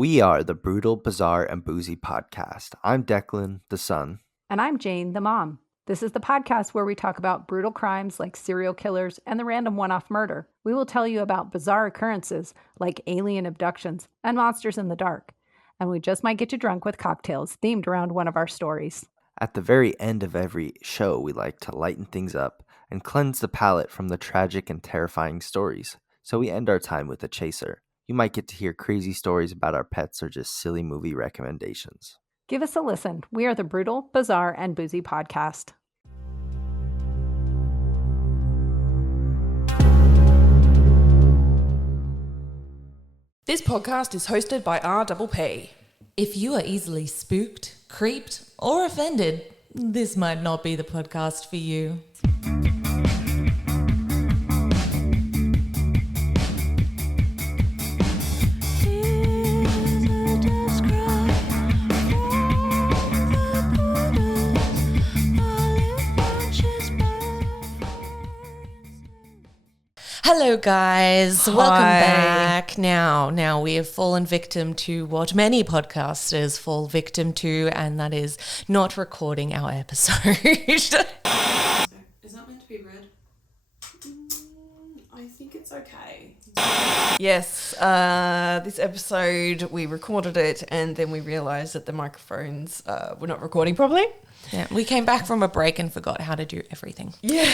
We are the Brutal, Bizarre, and Boozy podcast. I'm Declan, the son. And I'm Jane, the mom. This is the podcast where we talk about brutal crimes like serial killers and the random one-off murder. We will tell you about bizarre occurrences like alien abductions and monsters in the dark. And we just might get you drunk with cocktails themed around one of our stories. At the very end of every show, we like to lighten things up and cleanse the palate from the tragic and terrifying stories. So we end our time with a chaser. You might get to hear crazy stories about our pets or just silly movie recommendations. Give us a listen. We are the Brutal, Bizarre, and Boozy podcast. This podcast is hosted by RPP. If you are easily spooked, creeped, or offended, this might not be the podcast for you. Hello guys, welcome back. Now we have fallen victim to what many podcasters fall victim to, and that is not recording our episode. Is that meant to be read? I think it's okay. Yes, this episode we recorded it and then we realised that the microphones were not recording properly. Yeah, we came back from a break and forgot how to do everything. Yeah.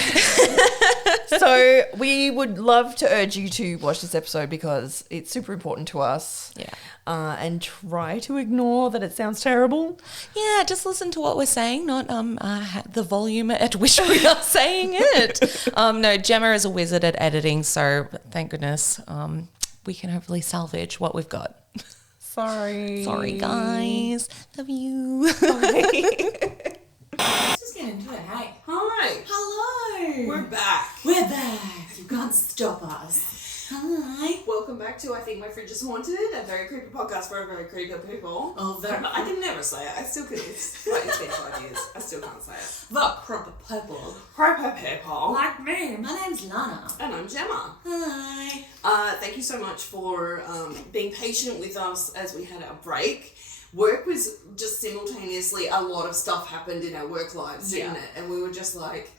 So we would love to urge you to watch this episode because it's super important to us. Yeah. And try to ignore that it sounds terrible. Yeah, just listen to what we're saying, not the volume at which we are saying it. No, Gemma is a wizard at editing, so thank goodness we can hopefully salvage what we've got. Sorry guys. Love you. Let's just get into it, hey. Hi. Hello. We're back. We're back. You can't stop us. Hi. Welcome back to I Think My Fridge is Haunted, a very creepy podcast for very creepy people. Oh, very. I can never say it. I still could. It's like it's been 5 years. I still can't say it. The proper people. Proper people. Like me. My name's Lana. And I'm Gemma. Hi. Thank you so much for being patient with us as we had our break. Work was just simultaneously, a lot of stuff happened in our work lives, didn't it? And we were just like,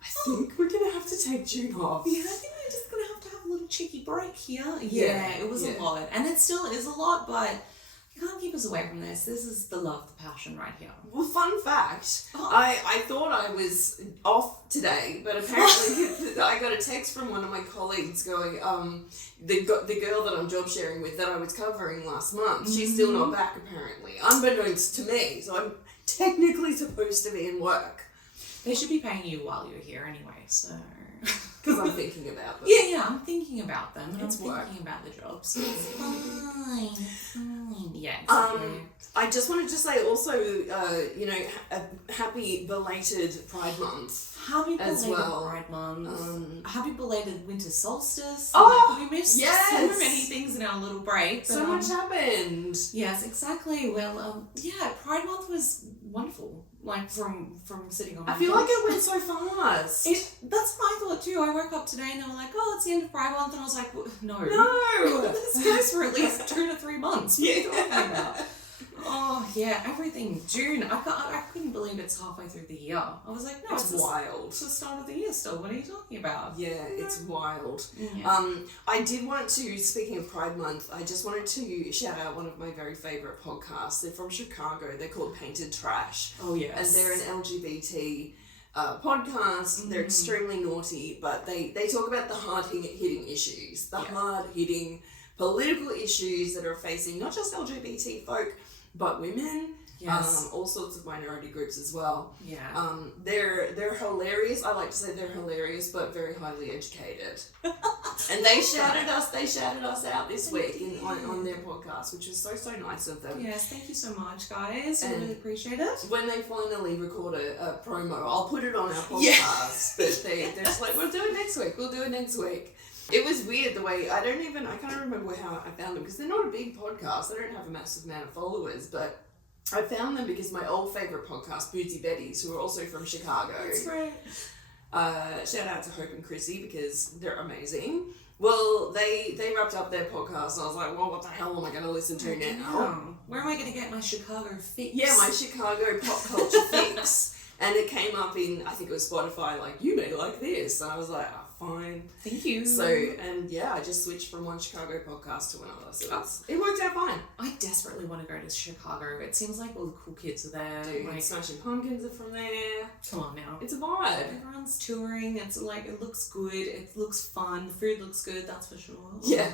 I think we're going to have to take June off. Yeah, I think we're just going to have a little cheeky break here. Yeah, it was a lot. And it still is a lot, but you can't keep us away from this. This is the love, the passion right here. Well, fun fact, I thought I was off today, but apparently I got a text from one of my colleagues going, the girl that I'm job sharing with that I was covering last month, she's still not back apparently, unbeknownst to me, so I'm technically supposed to be in work. They should be paying you while you're here anyway, so... Because I'm thinking about them. Yeah, I'm thinking about them, and It's I'm work. thinking about the jobs. So it's fine. Yeah, Um, exactly. I just wanted to say also, a happy belated Pride Month. Happy as belated well. Pride Month. Happy belated winter solstice. Oh, we missed yes. so many things in our little break. So much happened. Yes, exactly. Well, Pride Month was wonderful. Like from sitting on my I feel couch. like it went so fast. That's what I thought too. I woke up today and they were like, "Oh, it's the end of Pride Month," and I was like, "No, this goes for at least 2 to 3 months." What are you talking about? Oh yeah, everything. June. I couldn't believe it's halfway through the year. I was like, "No, It's wild. It's the start of the year still. What are you talking about?" Yeah, it's wild. Yeah. I did want to, speaking of Pride Month, I just wanted to shout out one of my very favourite podcasts. They're from Chicago. They're called Painted Trash. Oh yes. And they're an LGBT podcast. They're extremely naughty, but they talk about the hard-hitting issues, hard-hitting political issues that are facing not just LGBT folk, but women, all sorts of minority groups as well. Yeah. They're hilarious. I like to say they're hilarious, but very highly educated. And they shouted us out this week on their podcast, which was so nice of them. Yes, thank you so much, guys. I really appreciate it. When they finally record a promo, I'll put it on our podcast. But they're just like, we'll do it next week. It was weird the way, I can't remember how I found them, because they're not a big podcast. They don't have a massive amount of followers, but I found them because my old favourite podcast, Boozy Betties, who are also from Chicago. That's right. Shout out to Hope and Chrissy because they're amazing. Well, they wrapped up their podcast, and I was like, well, what the hell am I going to listen to now? Where am I going to get my Chicago fix? Yeah, my Chicago pop culture fix. And it came up in, I think it was Spotify, like, you may like this. And I was like, fine. Thank you. So, and yeah, I just switched from one Chicago podcast to another. So it worked out fine. I desperately want to go to Chicago. It seems like all the cool kids are there. Dude, like, Smashing Pumpkins are from there. come on now. It's a vibe. Everyone's touring. It's like, it looks good. It looks fun. The food looks good, that's for sure. Yeah.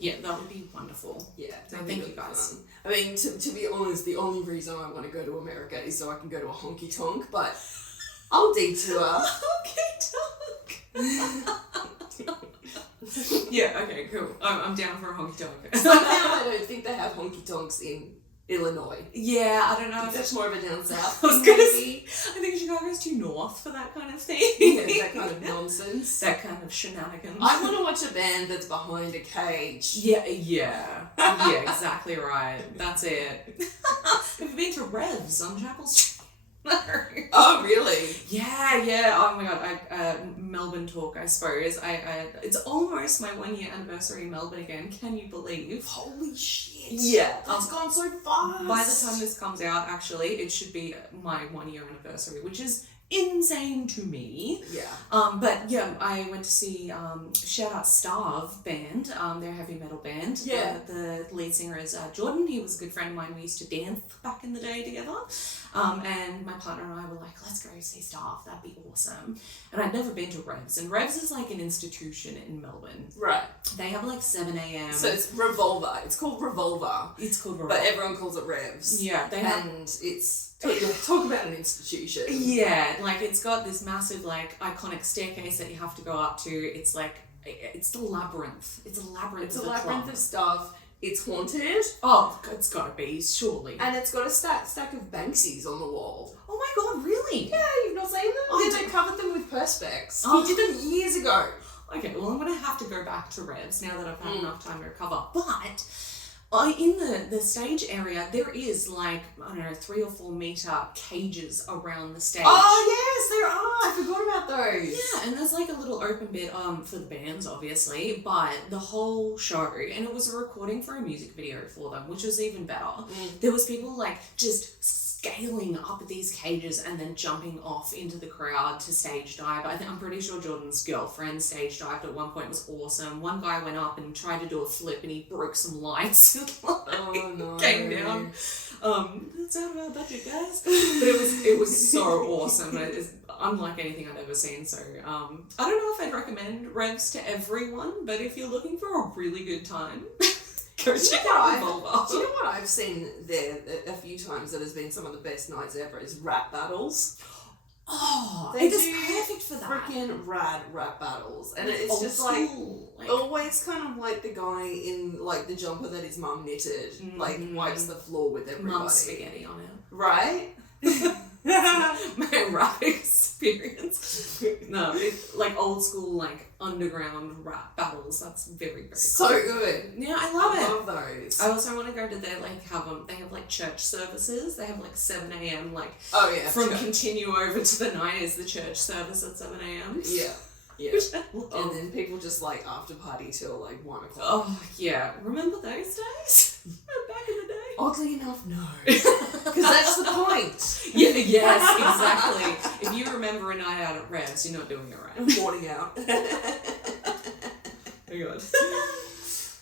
Yeah, that would be wonderful. Yeah. So that'd thank be you guys. fun. I mean, to be honest, the only reason I want to go to America is so I can go to a honky tonk, but I'll detour. Yeah, okay, cool. I'm down for a honky tonk. Somehow I don't think they have honky tonks in Illinois. Yeah, I don't know. That's more of a down south. I was gonna say, I think Chicago's too north for that kind of thing. Yeah, that kind of nonsense. That kind of shenanigans. I want to watch a band that's behind a cage. Yeah, exactly right. That's it. Have you been to Revs on Chapel Street? No. Oh, really? Yeah. Oh my god, Melbourne talk, I suppose. It's almost my 1 year anniversary in Melbourne again. Can you believe? Holy shit. Yeah. That's gone so fast. By the time this comes out, actually, it should be my 1 year anniversary, which is insane to me. Yeah. But yeah, I went to see shout out Starve band. They're a heavy metal band. Yeah. The lead singer is Jordan. He was a good friend of mine. We used to dance back in the day together. And my partner and I were like, let's go see Starve. That'd be awesome. And I'd never been to Revs, and Revs is like an institution in Melbourne. Right. They have like 7 a.m. So it's Revolver. It's called Revolver. It's called Revolver. But everyone calls it Revs. Yeah, they have. And it's talk about an institution. Yeah, like it's got this massive, like, iconic staircase that you have to go up to. It's like, it's the labyrinth. It's a labyrinth. It's a of labyrinth club. of stuff. It's haunted. Oh, it's gotta be, surely. And it's got a stack of Banksies on the wall. Oh my god, really? Yeah, you've not seen them? Oh, Yeah, they covered them with Perspex. Oh. He did them years ago. Okay, well, I'm gonna have to go back to Revs now that I've had enough time to recover. But in the stage area, there is like, I don't know, 3 or 4 meter cages around the stage. Oh, yes, there are. I forgot about those. Yeah, and there's like a little open bit for the bands, obviously, but the whole show, and it was a recording for a music video for them, which was even better. There was people like just scaling up these cages and then jumping off into the crowd to stage dive. I'm pretty sure Jordan's girlfriend stage dived at one point. It was awesome. One guy went up and tried to do a flip and he broke some lights. Oh, no. Came down. That's out of our budget, guys. But it was so awesome. It's unlike anything I've ever seen. So I don't know if I'd recommend Revs to everyone, but if you're looking for a really good time, go check out Revolver. Do you know what I've seen there a few times that has been some of the best nights ever is rap battles. Oh, They it is do perfect for that. Freaking rap battles. And it's Old just school, like always kind of like the guy in like the jumper that his mum knitted, like wipes the floor with everybody. Mum's spaghetti on it. Right? My rap experience. No, it's like old school, like underground rap battles. That's very, very So cool. good. Yeah, I love it. Love those. I also want to go to their they have like church services. They have like 7 a.m. like Oh yeah. from sure. continue over to the night is the church service at 7 a.m. Yeah. Yeah. Which I love. And then people just like after party till like 1 o'clock. Oh yeah, remember those days? Back in the day. Oddly enough, no. Because that's the point. Yeah, yes, exactly. If you remember a night out at Revs, you're not doing it right. Morning out. Oh god.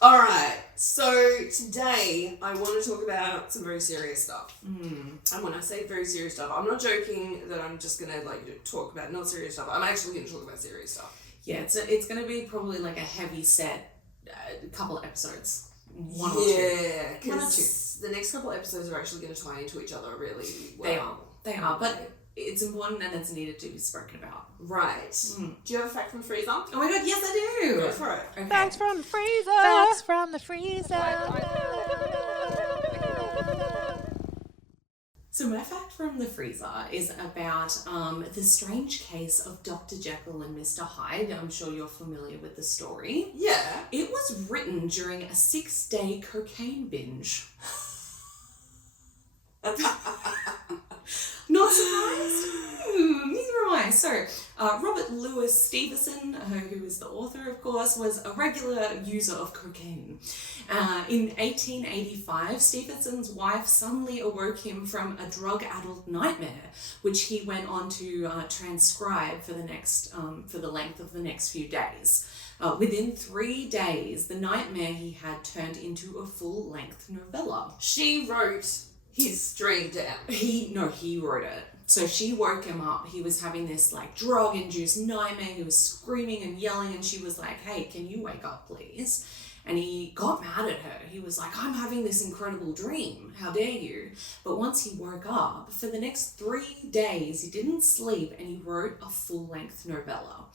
Alright, so today I want to talk about some very serious stuff. And when I say very serious stuff, I'm not joking that I'm just going to like talk about not serious stuff. I'm actually going to talk about serious stuff. Yeah, it's going to be probably like a heavy set couple of episodes. One or two. Yeah, 1 or 2. because the next couple of episodes are actually going to tie into each other really well. They are, but it's important and it's needed to be spoken about. Right. Do you have a fact from Freezer? Oh my god, yes I do! Go for it. Okay. Facts from the freezer. Facts from the freezer. So my fact from the freezer is about the strange case of Dr. Jekyll and Mr. Hyde. I'm sure you're familiar with the story. Yeah. It was written during a 6-day cocaine binge. Not surprised? Neither am I. So, Robert Louis Stevenson, who is the author, of course, was a regular user of cocaine. In 1885, Stevenson's wife suddenly awoke him from a drug-addled nightmare, which he went on to transcribe for the length of the next few days. Within 3 days, the nightmare he had turned into a full-length novella. She wrote his dream down. He wrote it. So she woke him up. He was having this like drug-induced nightmare. He was screaming and yelling, and she was like, "Hey, can you wake up, please?" And he got mad at her. He was like, "I'm having this incredible dream. How dare you?" But once he woke up, for the next 3 days, he didn't sleep, and he wrote a full-length novella.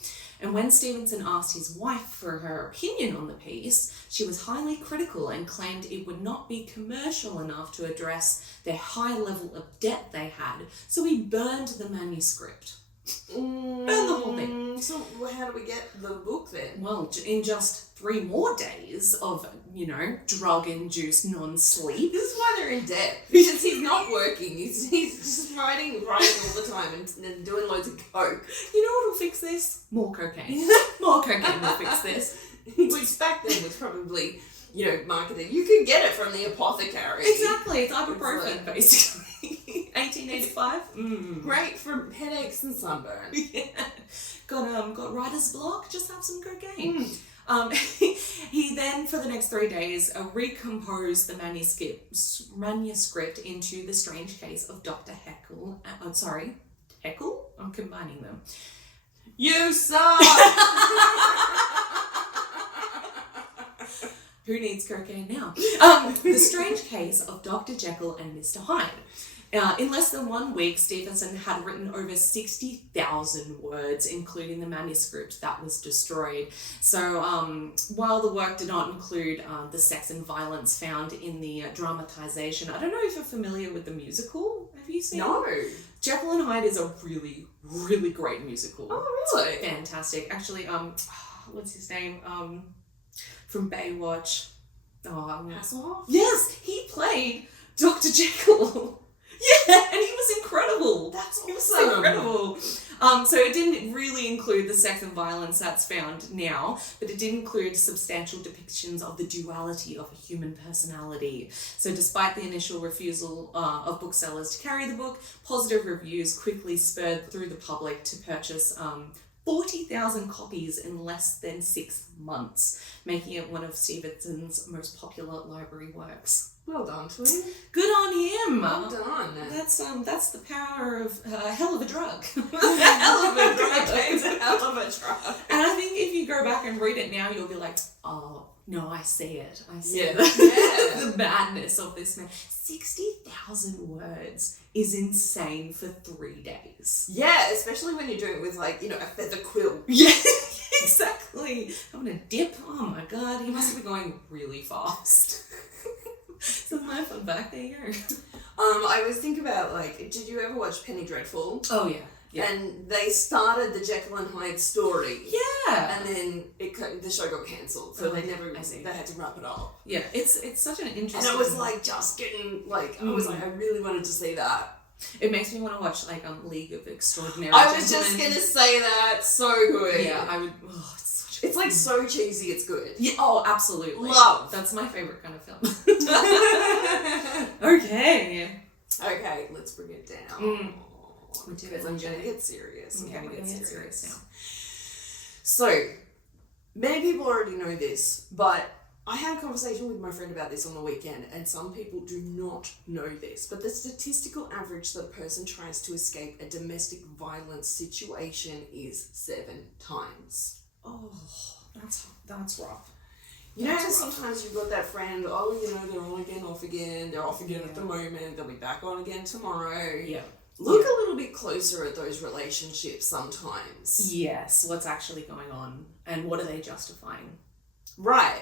And when Stevenson asked his wife for her opinion on the piece, she was highly critical and claimed it would not be commercial enough to address their high level of debt they had. So he burned the manuscript. Burned the whole thing. So how do we get the book then? Well, in just 3 more days of, drug-induced non-sleep. This is why they're in debt. Because he's not working. He's just writing all the time and doing loads of coke. You know what will fix this? More cocaine. More cocaine will fix this. Which back then was probably, marketed. You could get it from the apothecary. Exactly. It's ibuprofen, basically. 1885. Great for headaches and sunburn. Yeah. Got writer's block? Just have some cocaine. He then, for the next 3 days, recomposed the manuscript into The Strange Case of Dr. Heckle. Heckle? I'm combining them. You suck! Who needs cocaine now? The Strange Case of Dr. Jekyll and Mr. Hyde. In less than 1 week, Stevenson had written over 60,000 words, including the manuscript that was destroyed. So while the work did not include the sex and violence found in the dramatization, I don't know if you're familiar with the musical. Have you seen No. it? Jekyll and Hyde is a really, really great musical. Oh, really? It's fantastic. Actually, what's his name? From Baywatch. Hasselhoff? Yes, he played Dr. Jekyll. Yeah, and he was incredible. That's awesome. He was so incredible. So it didn't really include the sex and violence that's found now, but it did include substantial depictions of the duality of a human personality. So despite the initial refusal of booksellers to carry the book, positive reviews quickly spurred through the public to purchase 40,000 copies in less than 6 months, making it one of Stevenson's most popular library works. Well done to him. Good on him. Well done. That's the power of hell of a drug. Hell of a drug. It's a hell of a drug. And I think if you go back and read it now, you'll be like, oh, no, I see it. I see Yeah. the madness of this man. 60,000 words is insane for 3 days. Yeah, especially when you're doing it with a feather quill. Yeah, exactly. Having a dip. Oh my God, he must be going really fast. So my fun fact, there you go. I always think about did you ever watch Penny Dreadful? Oh yeah. Yeah. And they started the Jekyll and Hyde story. Yeah. And then the show got cancelled, so Oh, they I had to wrap it up. Yeah, it's such an interesting. And it was just getting I really wanted to see that. It makes me want to watch League of Extraordinary I was Gentlemen. just gonna say that. So good. Yeah, I would. Oh, it's such a It's so cheesy. It's good. Yeah. Oh, absolutely. Love. That's my favorite kind of film. Okay. Okay, let's bring it down. Because I'm gonna get serious. Okay, we're gonna get serious now. So, many people already know this, but I had a conversation with my friend about this on the weekend, and some people do not know this, but the statistical average that a person tries to escape a domestic violence situation is 7 times. Oh, that's rough. Sometimes you've got that friend, they're on again, off again, they're off again at the moment, they'll be back on again tomorrow. Yeah. Look a little bit closer at those relationships sometimes. Yes, what's actually going on, and what are they justifying? Right.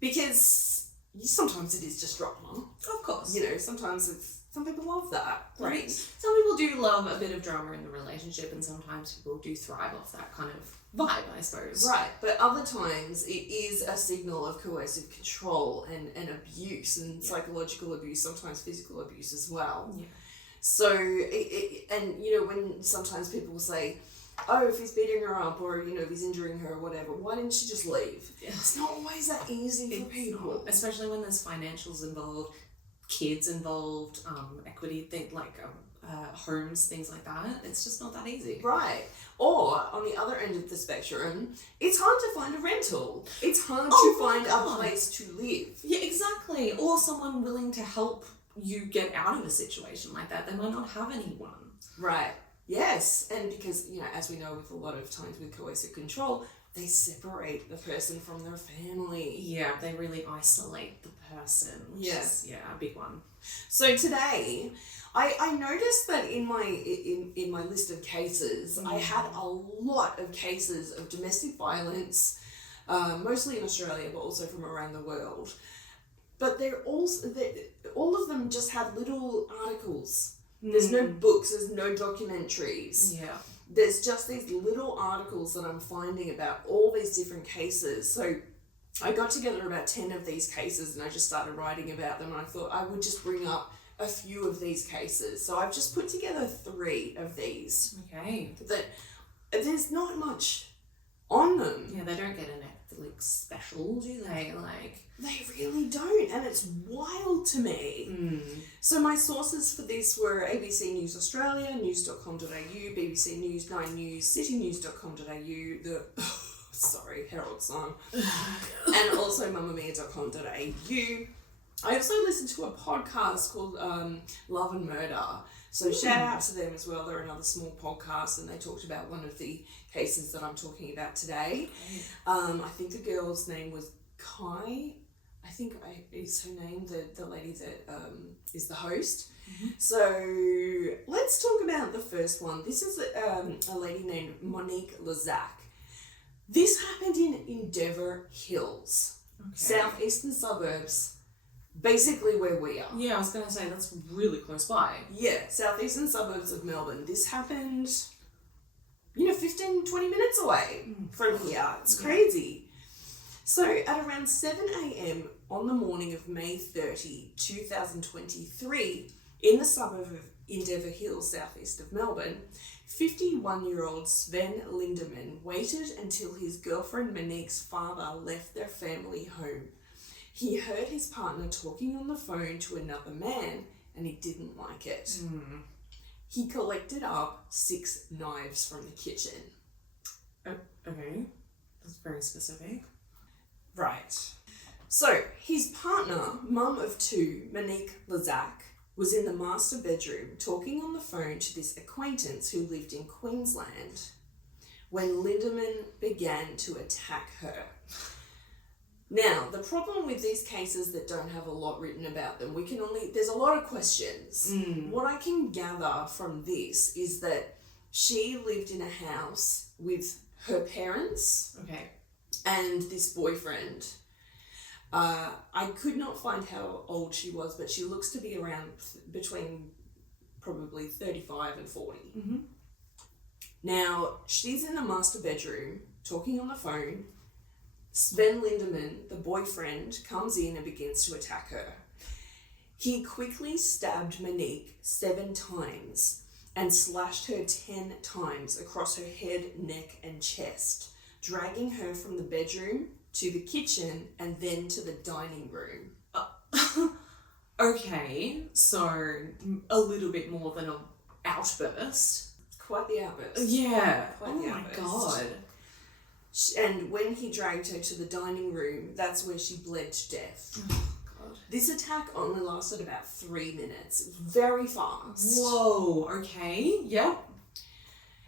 Because sometimes it is just drama. Of course. Sometimes some people love that. Right. Some people do love a bit of drama in the relationship, and sometimes people do thrive off that kind of vibe, I suppose. Right, but other times it is a signal of coercive control and abuse and psychological abuse, sometimes physical abuse as well. Yeah. So, when sometimes people will say, oh, if he's beating her up or, you know, if he's injuring her or whatever, why didn't she just leave? Yeah. It's not always that easy for people. Not, especially when there's financials involved, kids involved, equity, homes, things like that. It's just not that easy. Right. Or, on the other end of the spectrum, it's hard to find a rental. It's hard Oh to my find God. a place to live. Yeah, exactly. Or someone willing to help you get out of a situation like that. They might not have anyone. Right. Yes. And because, you know, as we know with a lot of times with coercive control, they separate the person from their family. Yeah, they really isolate the person, which is a big one. So today, I noticed that in my list of cases, I had a lot of cases of domestic violence, mostly in Australia, but also from around the world. But all of them just had little articles. There's no books, there's no documentaries. Yeah. There's just these little articles that I'm finding about all these different cases. So I got together about 10 of these cases and I just started writing about them, and I thought I would just bring up a few of these cases. So I've just put together 3 of these. Okay. That there's not much on them. Yeah, they don't get a Netflix special, do they? They really don't, and it's wild to me. So my sources for this were ABC News Australia, news.com.au, BBC News, 9 News, citynews.com.au, Herald Sun, and also mamamia.com.au. I also listened to a podcast called Love and Murder. So shout out to them as well. They're another small podcast, and they talked about one of the cases that I'm talking about today. I think the girl's name was Kai. I think is her name, the lady that is the host. So let's talk about the first one. This is a lady named Monique Lazak. This happened in Endeavour Hills, southeastern suburbs, basically where we are. Yeah, I was going to say, that's really close by. Yeah, southeastern suburbs of Melbourne. This happened, 15, 20 minutes away from here. It's crazy. So at around 7 a.m. on the morning of May 30, 2023, in the suburb of Endeavour Hills, southeast of Melbourne, 51-year-old Sven Lindemann waited until his girlfriend Monique's father left their family home. He heard his partner talking on the phone to another man, and he didn't like it. He collected up 6 knives from the kitchen. Okay, that's very specific. Right. So, his partner, mum of 2, Monique Lazak, was in the master bedroom talking on the phone to this acquaintance who lived in Queensland when Lindemann began to attack her. Now, the problem with these cases that don't have a lot written about them, there's a lot of questions. What I can gather from this is that she lived in a house with her parents and this boyfriend. I could not find how old she was, but she looks to be around between probably 35 and 40. Now, she's in the master bedroom talking on the phone. Sven Lindemann, the boyfriend, comes in and begins to attack her. He quickly stabbed Monique 7 times and slashed her 10 times across her head, neck, and chest, dragging her from the bedroom to the kitchen and then to the dining room. Okay, so a little bit more than an outburst. Quite the outburst. Yeah. Quite the outburst. God. And when he dragged her to the dining room, that's where she bled to death. God. This attack only lasted about 3 minutes. It was very fast. Whoa, okay, yep.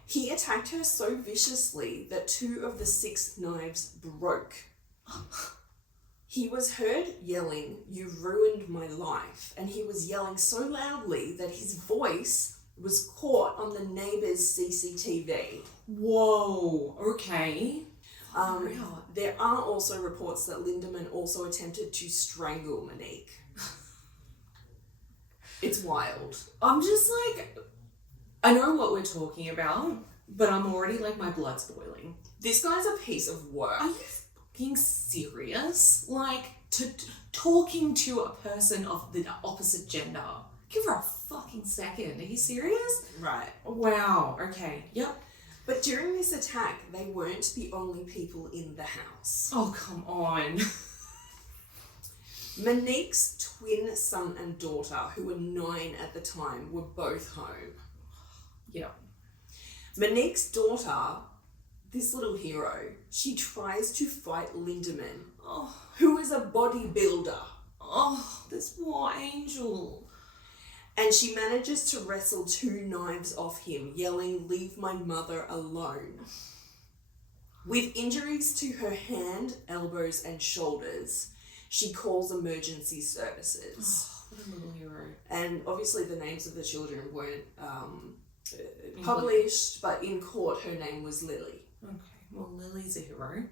He attacked her so viciously that 2 of the 6 knives broke. He was heard yelling, "You ruined my life," and he was yelling so loudly that his voice was caught on the neighbour's CCTV. Whoa, okay. There are also reports that Lindemann also attempted to strangle Monique. It's wild. I'm just I know what we're talking about, but I'm already my blood's boiling. This guy's a piece of work. Are you fucking serious? Talking to a person of the opposite gender. Give her a fucking second. Are you serious? Right. Wow, okay, yep. But during this attack, they weren't the only people in the house. Oh, come on. Monique's twin son and daughter, who were 9 at the time, were both home. Yeah. Monique's daughter, this little hero, she tries to fight Lindemann, who is a bodybuilder. Oh, this poor angel. And she manages to wrestle 2 knives off him, yelling, "Leave my mother alone." With injuries to her hand, elbows, and shoulders, she calls emergency services. Oh, what a little hero. And obviously the names of the children weren't published, but in court her name was Lily. Okay, well, Lily's a hero.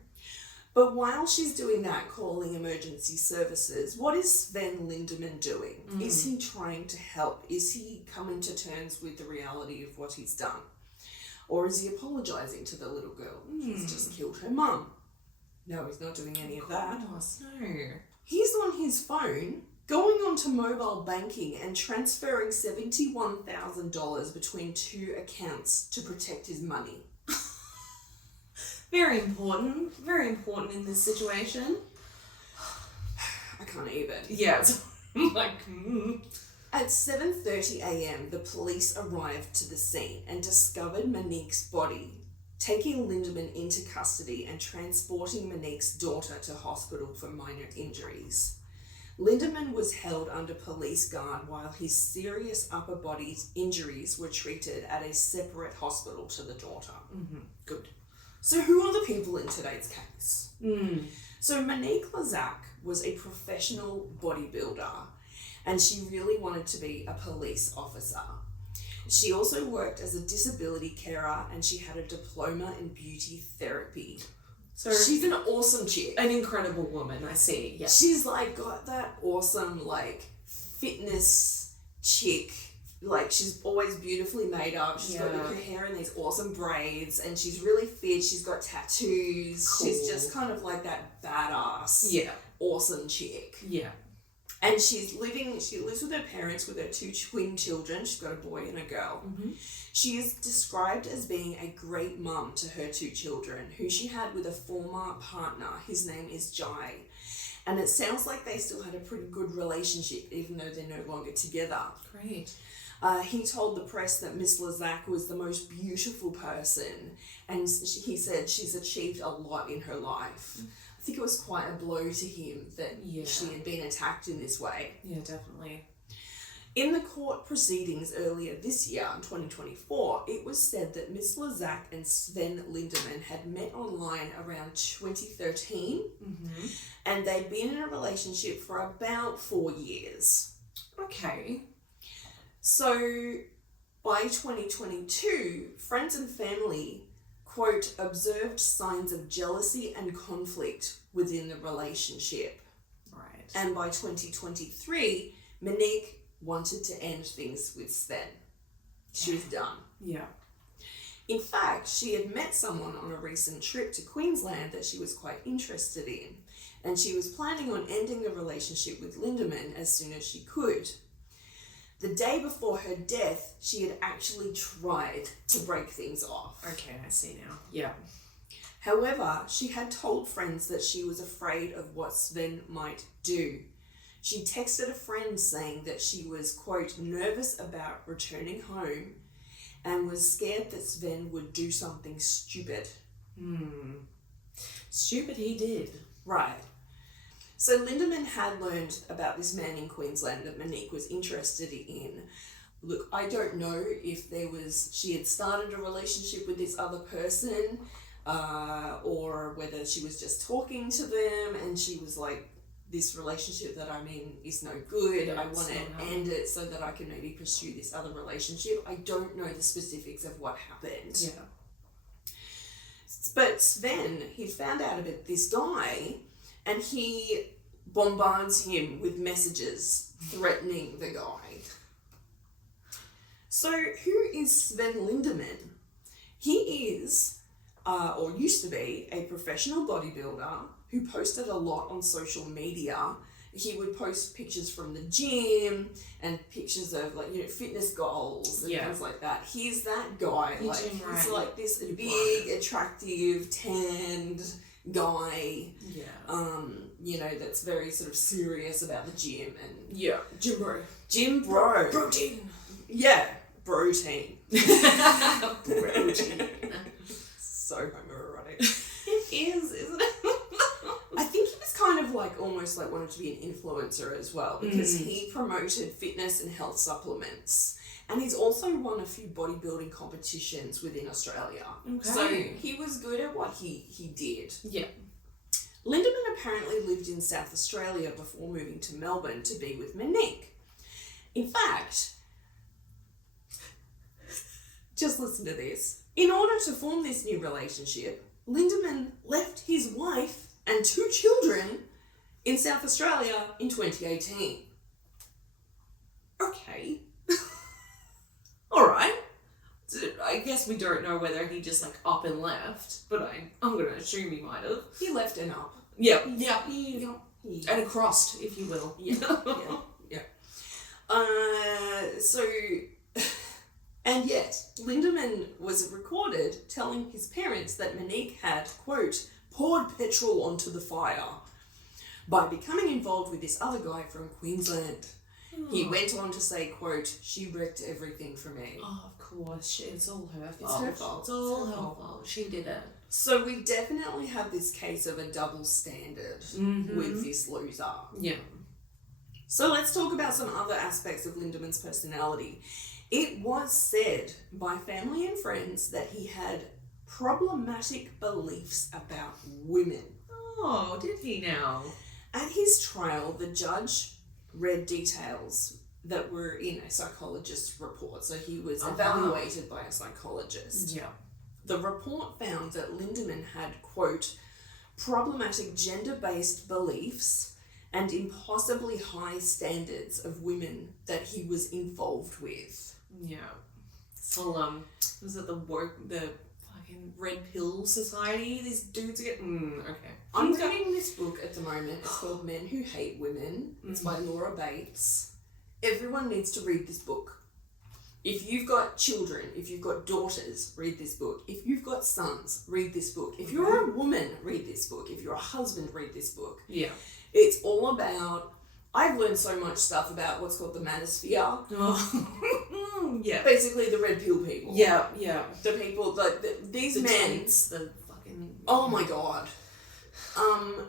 But while she's doing that, calling emergency services, what is Sven Lindemann doing? Is he trying to help? Is he coming to terms with the reality of what he's done? Or is he apologising to the little girl? He's just killed her mum. No, he's not doing any of that. No. He's on his phone, going onto mobile banking and transferring $71,000 between 2 accounts to protect his money. Very important in this situation. I can't even. Yeah, it's like, At 7:30 a.m, the police arrived to the scene and discovered Monique's body, taking Lindemann into custody and transporting Monique's daughter to hospital for minor injuries. Lindemann was held under police guard while his serious upper body injuries were treated at a separate hospital to the daughter. Good. So who are the people in today's case? So Monique Lazak was a professional bodybuilder and she really wanted to be a police officer. She also worked as a disability carer and she had a diploma in beauty therapy. so She's an awesome chick. an incredible woman, I see. Yeah. She's like got that awesome like fitness chick. Like she's always beautifully made up. She's got her hair in these awesome braids and she's really fit. She's got tattoos. Cool. She's just kind of like that badass, awesome chick. Yeah. And she lives with her parents with her 2 twin children. She's got a boy and a girl. She is described as being a great mum to her 2 children, who she had with a former partner. His name is Jai. And it sounds like they still had a pretty good relationship, even though they're no longer together. Great. He told the press that Miss Lazak was the most beautiful person, and he said she's achieved a lot in her life. I think it was quite a blow to him that she had been attacked in this way. Yeah, definitely. In the court proceedings earlier this year, in 2024, it was said that Miss Lazak and Sven Lindemann had met online around 2013, and they'd been in a relationship for about 4 years. Okay. So by 2022, friends and family, quote, observed signs of jealousy and conflict within the relationship. Right. And by 2023, Monique wanted to end things with Sven. She was done. Yeah. In fact, she had met someone on a recent trip to Queensland that she was quite interested in, and she was planning on ending the relationship with Lindemann as soon as she could. The day before her death, she had actually tried to break things off. Okay, I see now. Yeah. However, she had told friends that she was afraid of what Sven might do. She texted a friend saying that she was, quote, nervous about returning home and was scared that Sven would do something stupid. Stupid he did. Right. So Lindemann had learned about this man in Queensland that Monique was interested in. Look, I don't know if she had started a relationship with this other person, or whether she was just talking to them and she was like, this relationship that I'm in is no good. Yeah, I want to end it so that I can maybe pursue this other relationship. I don't know the specifics of what happened. Yeah. But Sven, he found out about this guy and he bombards him with messages threatening the guy. So who is Sven Lindemann? He is, or used to be, a professional bodybuilder who posted a lot on social media he would post pictures from the gym and pictures of like, you know, fitness goals and things like that. He's that guy. Like he's like this big, attractive, tanned guy. Yeah. You know, that's very sort of serious about the gym and Gym bro. Gym bro. Protein. Yeah. Protein. Protein. So homoerotic. It is, isn't it? I think he was kind of like almost like wanted to be an influencer as well, because he promoted fitness and health supplements, and he's also won a few bodybuilding competitions within Australia. Okay. So he was good at what he did. Yeah. Lindemann apparently lived in South Australia before moving to Melbourne to be with Monique. In fact, just listen to this. In order to form this new relationship, Lindemann left his wife and 2 children in South Australia in 2018. Okay. Alright. I guess we don't know whether he just like up and left, but I'm going to assume he might have. He left and up. Yep. And And crossed, if you will. So, and yet, Lindemann was recorded telling his parents that Monique had, quote, poured petrol onto the fire by becoming involved with this other guy from Queensland. He went on to say, quote, she wrecked everything for me. Oh, of course. It's all her fault. It's her fault. It's all her fault. She did it. So we definitely have this case of a double standard with this loser. Yeah. So let's talk about some other aspects of Lindemann's personality. It was said by family and friends that he had problematic beliefs about women. Oh, did he now? At his trial, the judge read details that were in a psychologist's report. So he was evaluated by a psychologist. Yeah. The report found that Lindemann had, quote, problematic gender-based beliefs and impossibly high standards of women that he was involved with. Yeah. Full, was it the fucking Red Pill Society? These dudes get, okay. I'm reading this book at the moment. It's called Men Who Hate Women. It's by Laura Bates. Everyone needs to read this book. If you've got children, if you've got daughters, read this book. If you've got sons, read this book. If you're a woman, read this book. If you're a husband, read this book. Yeah. It's all about, I've learned so much stuff about what's called the manosphere. Oh. Yeah. Basically the red pill people. Yeah. The people, these The men. tweets, the fucking... Oh my god.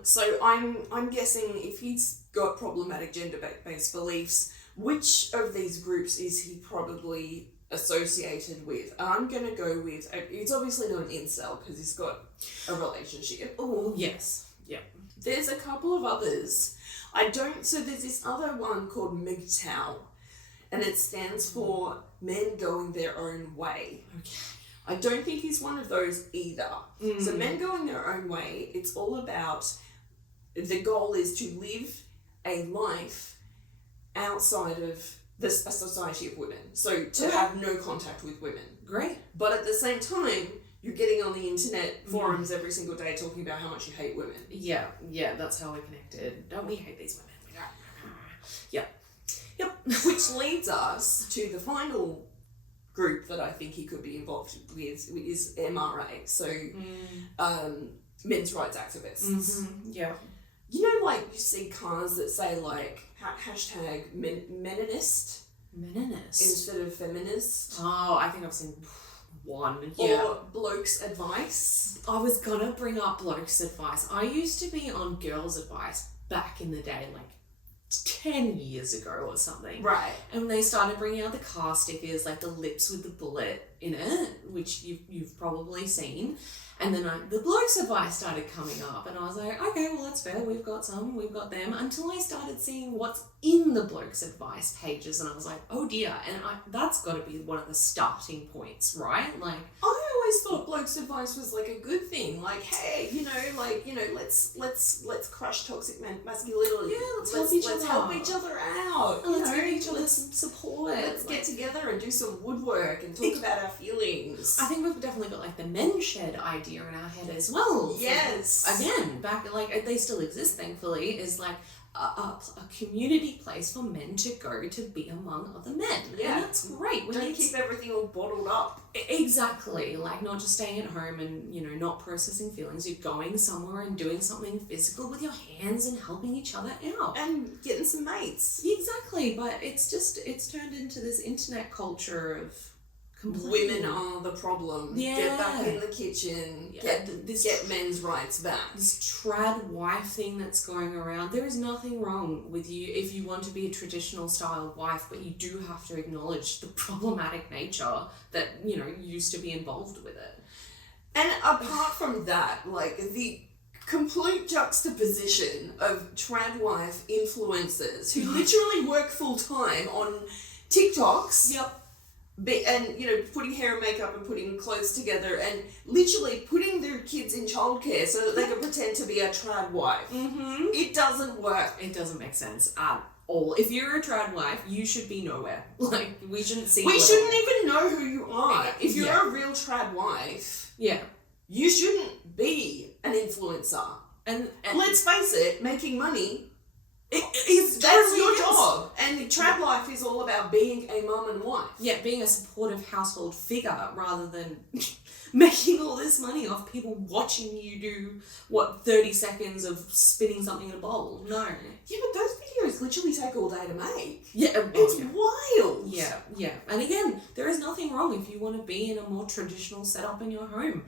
So I'm guessing if he's got problematic gender-based beliefs, which of these groups is he probably associated with? I'm going to go with, it's obviously not an incel because he's got a relationship. Oh, yes. Yeah. There's a couple of others. So there's this other one called MGTOW, and it stands for Men Going Their Own Way. Okay. I don't think he's one of those either. So Men Going Their Own Way, it's all about, the goal is to live a life outside of a society of women. So to have no contact with women. Great. But at the same time, you're getting on the internet forums every single day talking about how much you hate women. Yeah, that's how we're connected. Don't we hate these women? Yep. Which leads us to the final group that I think he could be involved with is MRA. So men's rights activists. Yeah. You know, like you see cars that say like hashtag meninist instead of feminist. Oh, I think I've seen one. Or blokes' advice. I was gonna bring up blokes' advice. I used to be on girls' advice back in the day, like 10 years ago or something. Right. And they started bringing out the car stickers, like the lips with the bullet in it, which you've probably seen. And then the blokes' advice started coming up, and I was like, okay, well, that's fair. We've got them. Until I started seeing what's in the blokes' advice pages, and I was like, oh dear. And that's got to be one of the starting points, right? Like, I always thought blokes' advice was like a good thing. Like, hey, let's crush toxic masculinity. Yeah, let's help each other out. let's give each other some support. Let's get together and do some woodwork and talk about our feelings. I think we've definitely got like the men shed idea in our head as well. Yes. Again, back like they still exist, thankfully. Is like a community place for men to go to be among other men. Yeah. And that's great. When Don't it's- keep everything all bottled up. Exactly. Like, not just staying at home and, you know, not processing feelings. You're going somewhere and doing something physical with your hands and helping each other out. And getting some mates. Exactly. But it's turned into this internet culture of Women are the problem. Yeah. Get back in the kitchen. Yeah, Get men's rights back. this trad wife thing that's going around. There is nothing wrong with you if you want to be a traditional style wife, but you do have to acknowledge the problematic nature that, you know, used to be involved with it. And apart from that, like the complete juxtaposition of trad wife influencers who literally work full time on TikToks. Yep. And, you know, putting hair and makeup and putting clothes together and literally putting their kids in childcare so that they can pretend to be a trad wife. Mm-hmm. It doesn't work. It doesn't make sense at all. If you're a trad wife, you should be nowhere. Like, we shouldn't see We you at shouldn't all. even know who you are. If you're Yeah. a real trad wife, Yeah. you shouldn't be an influencer. And Let's face it, making money, it's that's your job. And trad life is all about being a mum and wife. Yeah, being a supportive household figure rather than making all this money off people watching you do, 30 seconds of spinning something in a bowl. No. Yeah, but those videos literally take all day to make. Yeah, It's wild. Yeah. And again, there is nothing wrong if you want to be in a more traditional setup in your home.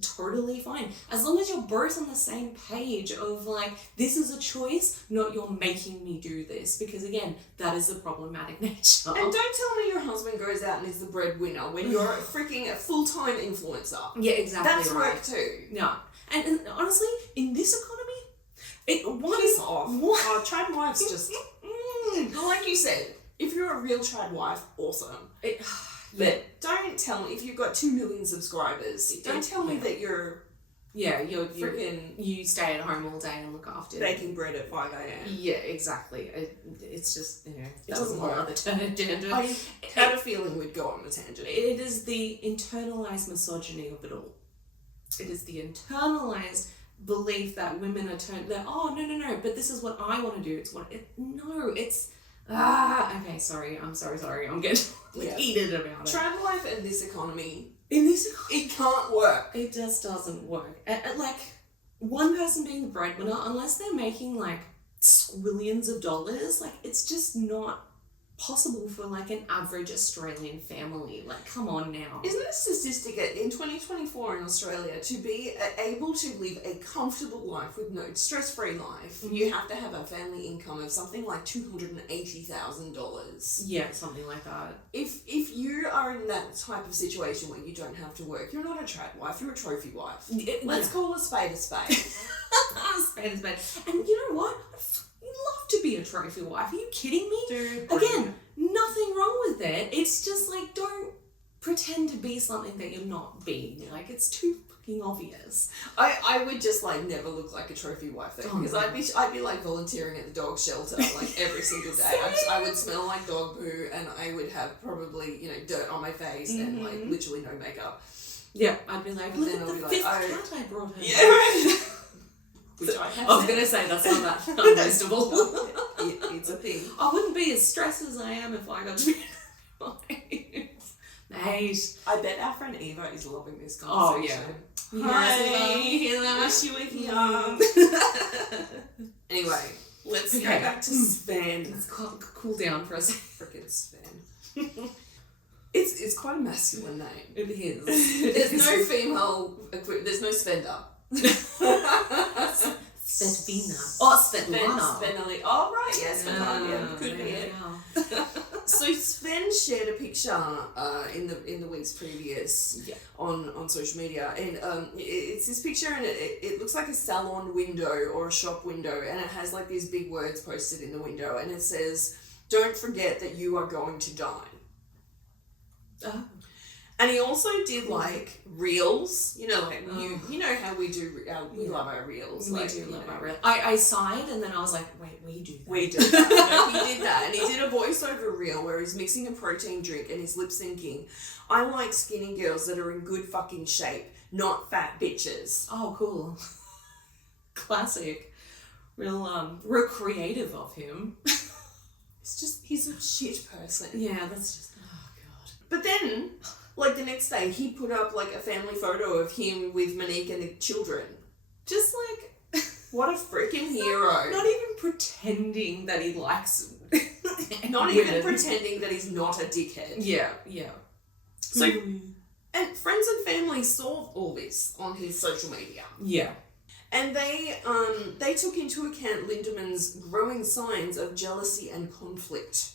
Totally fine. As long as you're both on the same page of like, this is a choice, not you're making me do this. Because again, that is the problematic nature. And don't tell me your husband goes out and is the breadwinner when you're a freaking full-time influencer. Yeah, exactly. That's right. work too. Yeah. And honestly, in this economy, Piss off. What? Trad wives just... Well, like you said, if you're a real trad wife, awesome. But don't tell me, if you've got 2 million subscribers, don't tell me that you're you're freaking you stay at home all day and look after baking bread at 5 a.m. Yeah, exactly. It's just, you know, It doesn't work. Other tangent. I had a feeling we'd go on the tangent. It is the internalized misogyny of it all. It is the internalized belief that women are no, but this is what I want to do. Okay, sorry. I'm sorry. I'm getting heated about it. Trad life in this economy, In this, it can't work. it just doesn't work. Like, one person being the breadwinner, unless they're making like squillions of dollars, like it's just not possible for like an average Australian family. Like, come on now. Isn't it a statistic that in 2024 in Australia, to be able to live a comfortable life with no stress-free life, you have to have a family income of something like $280,000. Yeah, something like that. If you are in that type of situation where you don't have to work, you're not a trad wife, you're a trophy wife. Let's call a spade a spade. Spade. And you know what? I'd love to be a trophy wife. Are you kidding me? Dude, Again, nothing wrong with it. It's just like, don't pretend to be something that you're not being. Like, it's too fucking obvious. I would just like never look like a trophy wife though, because I'd be like volunteering at the dog shelter like every single day. I would smell like dog poo, and I would have probably, you know, dirt on my face and like literally no makeup. Yeah, I'd be like, And look then at I'll the be like, fifth oh. cat I brought home. Yeah. Which I have. I was going to say, that's not that unreasonable. It's a thing. I wouldn't be as stressed as I am if I got to be Mate. I bet our friend Eva is loving this Oh, conversation. yeah. Hi, Hello. wish you were here. Anyway, let's go Okay. back to Sven. Let's cool down for a second. Freaking Sven. It's quite a masculine name. It is. There's no female. There's no Svenda. Svetlana. Oh, Svetlana. Svenali. Oh right, yes, Svetlana. Yeah, could be there it. you go. So Sven shared a picture in the weeks previous on social media, and it's this picture, and it looks like a salon window or a shop window, and it has like these big words posted in the window, and it says, "Don't forget that you are going to die." Oh. And he also did like reels, you know, like you know how we do, we love our reels. We like, do you love know. our real. I sighed and then I was like, wait, we do that. We did that. No, he did that. And he did a voiceover reel where he's mixing a protein drink and he's lip syncing. I like skinny girls that are in good fucking shape, not fat bitches. Oh, cool. Classic. real creative of him. It's just, he's a shit person. Yeah, that's just, oh God. But then, like, the next day, he put up, like, a family photo of him with Monique and the children. Just like, What a freaking hero. not even pretending that he likes Not women. even pretending that he's not a dickhead. Yeah. So, and friends and family saw all this on his social media. Yeah. And they took into account Lindeman's growing signs of jealousy and conflict.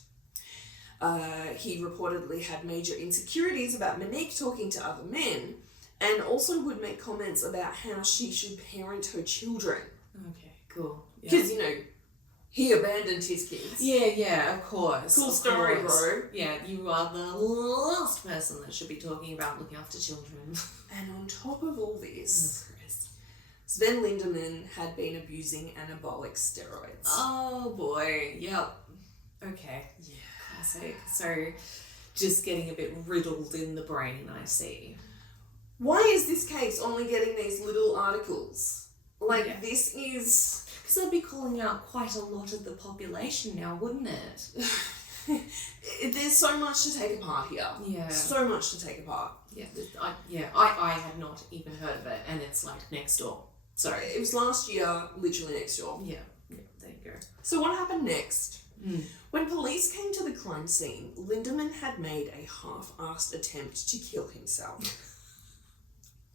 He reportedly had major insecurities about Monique talking to other men, and also would make comments about how she should parent her children. Okay, cool. Because, he abandoned his kids. Yeah, of course. Cool of story, course. bro. Yeah, you are the last person that should be talking about looking after children. And on top of all this, Oh, Christ. Sven Lindemann had been abusing anabolic steroids. Oh boy, yep. Okay. Yeah. Classic. So, just getting a bit riddled in the brain, I see. Why is this case only getting these little articles? Like, Yeah. this is... Because they'd be calling out quite a lot of the population now, wouldn't it? There's so much to take apart here. Yeah. So much to take apart. I had not even heard of it, and it's like next door. So, It was last year, literally next door. yeah, there you go. So what happened next? When police came to the crime scene, Lindemann had made a half-assed attempt to kill himself.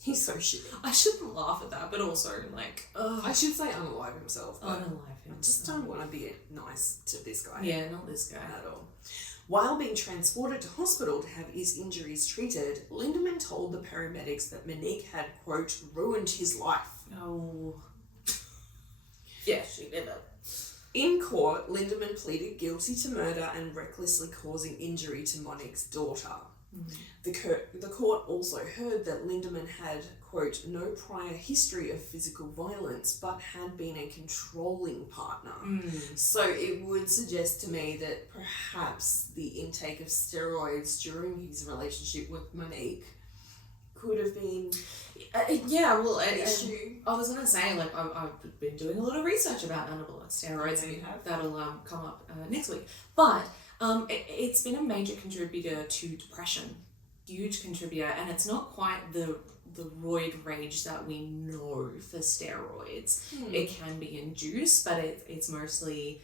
He's so shitty. I shouldn't laugh at that, but also, like, I should say unalive himself, but unalive him. I just don't want to be nice to this guy. Yeah, not this guy. At all. While being transported to hospital to have his injuries treated, Lindemann told the paramedics that Monique had, quote, ruined his life. Oh. Yeah, she did it. In court, Lindemann pleaded guilty to murder and recklessly causing injury to Monique's daughter. The court also heard that Lindemann had, quote, no prior history of physical violence, but had been a controlling partner. So it would suggest to me that perhaps the intake of steroids during his relationship with Monique could have been Yeah, well, an issue. I was gonna say, like, I've been doing a lot of research about anabolic steroids, Yeah, you and have. that'll come up next week. But it's been a major contributor to depression, huge contributor, and it's not quite the roid rage that we know for steroids. It can be induced, but it's mostly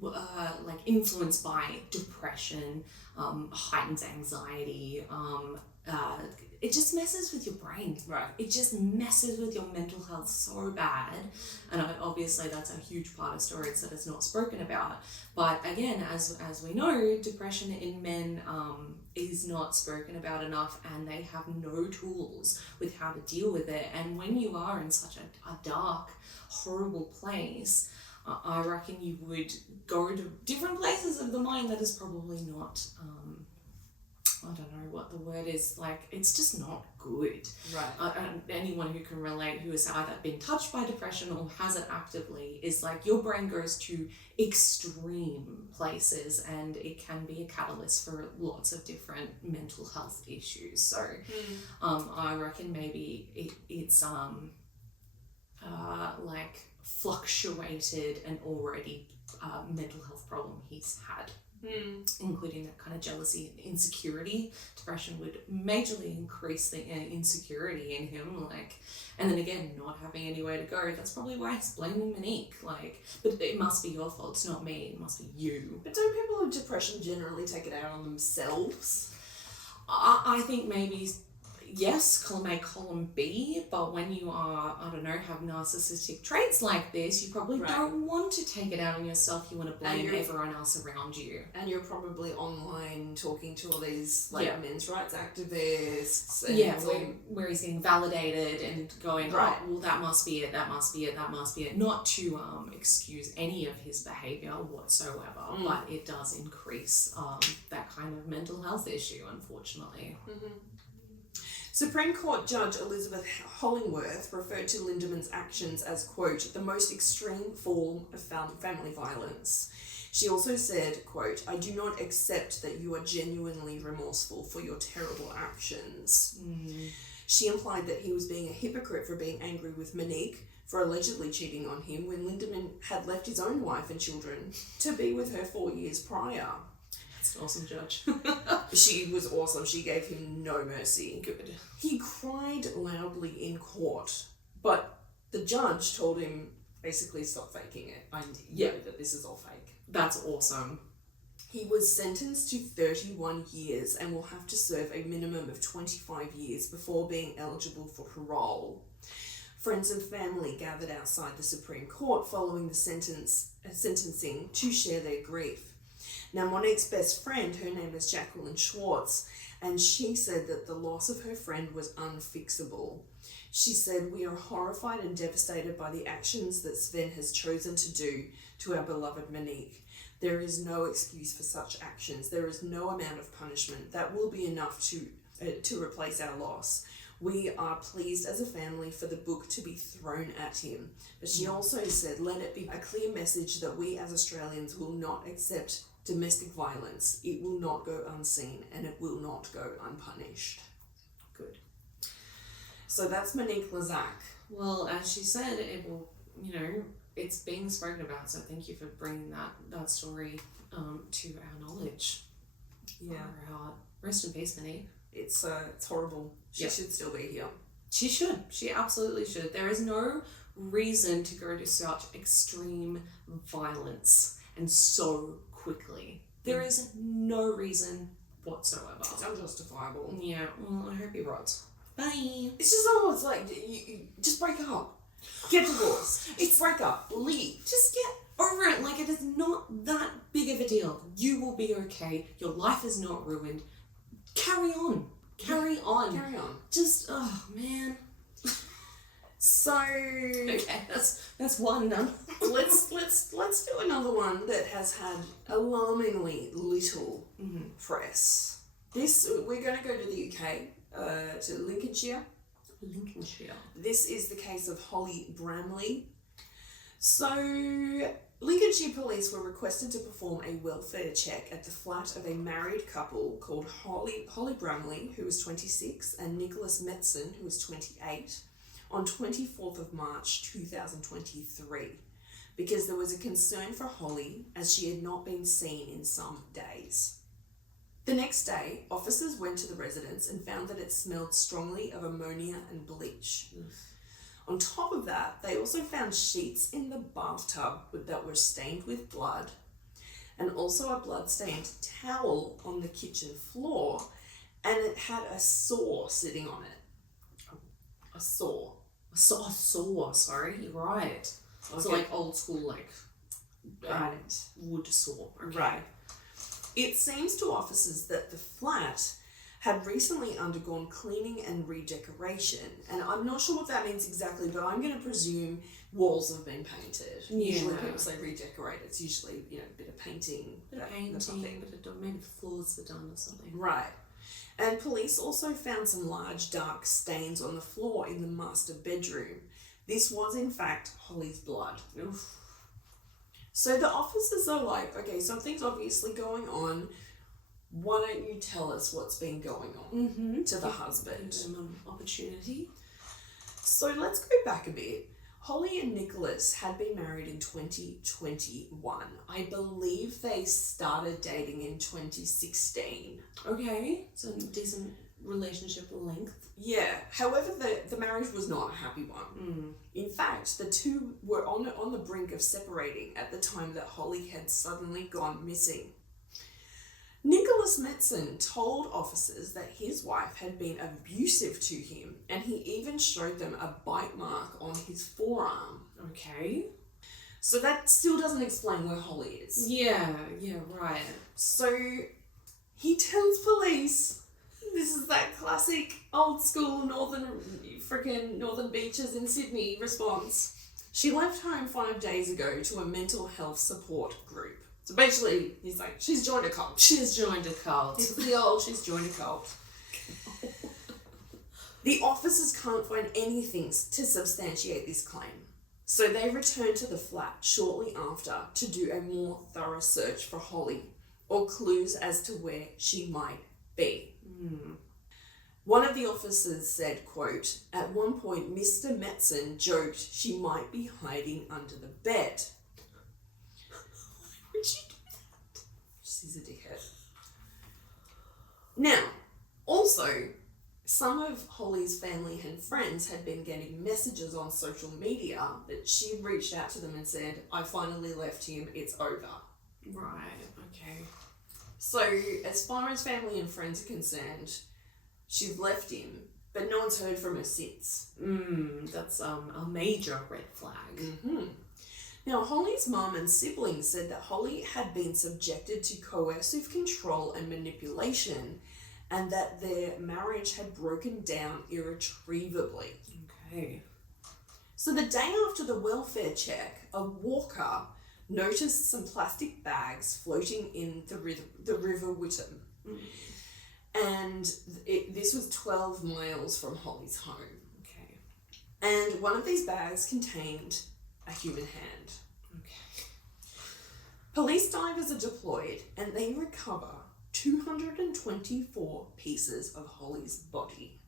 like influenced by depression, heightened anxiety. It just messes with your brain. Right. It just messes with your mental health so bad. And obviously that's a huge part of steroids that is not spoken about. But again, as we know, depression in men is not spoken about enough, and they have no tools with how to deal with it. And when you are in such a dark, horrible place, I reckon you would go to different places of the mind that is probably not... I don't know what the word is, like, it's just not good. Right. Anyone who can relate, who has either been touched by depression or has it actively, is like your brain goes to extreme places, and it can be a catalyst for lots of different mental health issues. So I reckon maybe it's like fluctuated an already mental health problem he's had. Including that kind of jealousy and insecurity. Depression would majorly increase the insecurity in him, like, and then again, not having anywhere to go. That's probably why he's blaming Monique, like, but it must be your fault, it's not me, it must be you. But don't people with depression generally take it out on themselves? I think maybe yes, column B, but when you are, I don't know, have narcissistic traits like this, you probably don't want to take it out on yourself. You want to blame everyone else around you. And you're probably online talking to all these men's rights activists. And where he's getting validated and going, oh, well, that must be it, that must be it, that must be it. Not to excuse any of his behaviour whatsoever, but it does increase that kind of mental health issue, unfortunately. Supreme Court Judge Elizabeth Hollingworth referred to Lindemann's actions as, quote, the most extreme form of family violence. She also said, quote, I do not accept that you are genuinely remorseful for your terrible actions. She implied that he was being a hypocrite for being angry with Monique for allegedly cheating on him when Lindemann had left his own wife and children to be with her 4 years prior. That's an awesome judge. She was awesome. She gave him no mercy. Good. He cried loudly in court, but the judge told him basically stop faking it. I know that this is all fake. That's awesome. He was sentenced to 31 years and will have to serve a minimum of 25 years before being eligible for parole. Friends and family gathered outside the Supreme Court following the sentencing to share their grief. Now, Monique's best friend, her name is Jacqueline Schwartz, and she said that the loss of her friend was unfixable. She said, "We are horrified and devastated by the actions that Sven has chosen to do to our beloved Monique. There is no excuse for such actions. There is no amount of punishment that will be enough to replace our loss. We are pleased as a family for the book to be thrown at him." But she also said, "Let it be a clear message that we as Australians will not accept domestic violence. It will not go unseen and it will not go unpunished." Good. So that's Monique Lazak. Well, as she said, it will, it's being spoken about. So thank you for bringing that story to our knowledge. Yeah. Our heart. Rest in peace, Monique. It's horrible. She should still be here. She should. She absolutely should. There is no reason to go to such extreme violence and so quickly. There is no reason whatsoever. It's unjustifiable. Yeah, well, I hope he rots. Bye. It's just almost like, you just break up. Get divorced. Just break up. Leave. Just get over it. Like, it is not that big of a deal. You will be okay. Your life is not ruined. Carry on. Carry on. Carry on. Just, oh, man. So Okay, that's one done. let's do another one that has had alarmingly little press. We're going to go to the UK, to Lincolnshire. Lincolnshire. This is the case of Holly Bramley. So Lincolnshire police were requested to perform a welfare check at the flat of a married couple called Holly Bramley, who was 26, and Nicholas Metzen, who was 28. On 24th of March 2023, because there was a concern for Holly as she had not been seen in some days. The next day, officers went to the residence and found that it smelled strongly of ammonia and bleach. On top of that, they also found sheets in the bathtub that were stained with blood, and also a blood-stained towel on the kitchen floor, and it had a saw sitting on it. A saw. A saw, sorry, you're right. Okay. So like old school, Right. wood saw. Okay. Right. It seems to officers that the flat had recently undergone cleaning and redecoration, and I'm not sure what that means exactly, but I'm going to presume walls have been painted. Usually people say redecorate, it's usually, a bit of painting. Bit of painting, maybe the floors were done or something. Right. And police also found some large dark stains on the floor in the master bedroom. This was in fact Holly's blood. Oof. So the officers are like, okay, something's obviously going on. Why don't you tell us what's been going on to the husband? Opportunity. So let's go back a bit. Holly and Nicholas had been married in 2021. I believe they started dating in 2016. Okay, so decent relationship length. Yeah, however, the marriage was not a happy one. In fact, the two were on the brink of separating at the time that Holly had suddenly gone missing. Nicholas Metzen told officers that his wife had been abusive to him, and he even showed them a bite mark on his forearm. Okay. So that still doesn't explain where Holly is. Yeah, right. So he tells police, this is that classic old school northern beaches in Sydney response. She left home 5 days ago to a mental health support group. So basically, he's like, she's joined a cult. She's joined a cult. It's the old, she's joined a cult. The officers can't find anything to substantiate this claim. So they return to the flat shortly after to do a more thorough search for Holly, or clues as to where she might be. One of the officers said, quote, "At one point, Mr. Metzen joked she might be hiding under the bed." Why would she do that? She's a dickhead. Now, also, some of Holly's family and friends had been getting messages on social media that she reached out to them and said, "I finally left him, it's over." Right, okay. So, as far as family and friends are concerned, she's left him, but no one's heard from her since. That's a major red flag. Mm-hmm. Now, Holly's mum and siblings said that Holly had been subjected to coercive control and manipulation, and that their marriage had broken down irretrievably. Okay. So the day after the welfare check, a walker noticed some plastic bags floating in the River Witham. And this was 12 miles from Holly's home. Okay. And one of these bags contained a human hand. Okay. Police divers are deployed and they recover 224 pieces of Holly's body.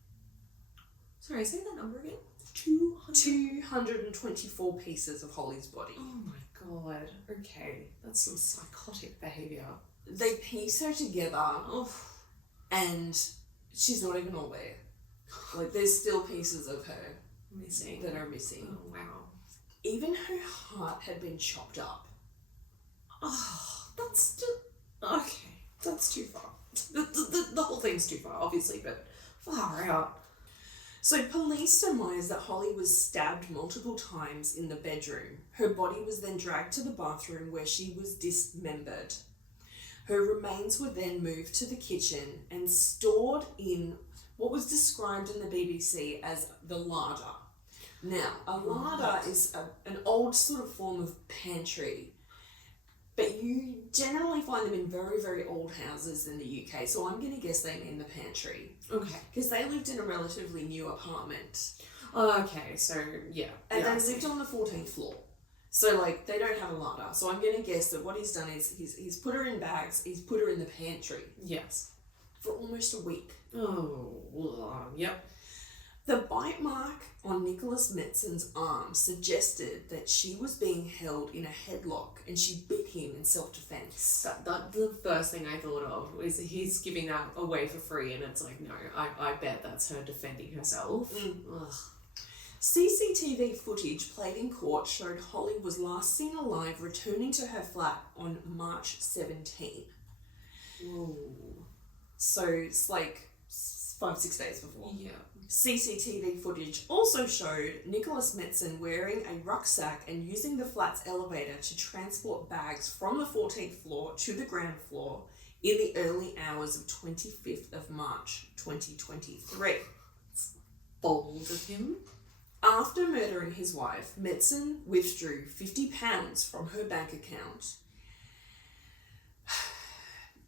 Sorry, say that number again. 224 pieces of Holly's body. Oh my god. Okay. That's some psychotic behaviour. They piece her together and she's not even all there. Like, there's still pieces of her Missing. that are missing. Oh wow. Even her heart had been chopped up. Oh, that's just... Okay. That's too far. The whole thing's too far, obviously, but far out. So police surmise that Holly was stabbed multiple times in the bedroom. Her body was then dragged to the bathroom where she was dismembered. Her remains were then moved to the kitchen and stored in what was described in the BBC as the larder. Now, a larder is an old sort of form of pantry, but you generally find them in very, very old houses in the UK, so I'm going to guess they mean the pantry. Okay. Because they lived in a relatively new apartment. Okay, so yeah. And yeah, they lived on the 14th floor. So, like, they don't have a larder. So I'm going to guess that what he's done is he's put her in bags, he's put her in the pantry Yes. for almost a week. Oh, yep. The bite mark on Nicholas Metzen's arm suggested that she was being held in a headlock and she bit him in self-defense. The first thing I thought of was he's giving that away for free, and it's like, no, I bet that's her defending herself. Ugh. CCTV footage played in court showed Holly was last seen alive returning to her flat on March 17. Whoa. So it's like 5-6 days before. Yeah. CCTV footage also showed Nicholas Metzen wearing a rucksack and using the flat's elevator to transport bags from the 14th floor to the ground floor in the early hours of 25th of March 2023. Bold of him. After murdering his wife, Metzen withdrew £50 from her bank account.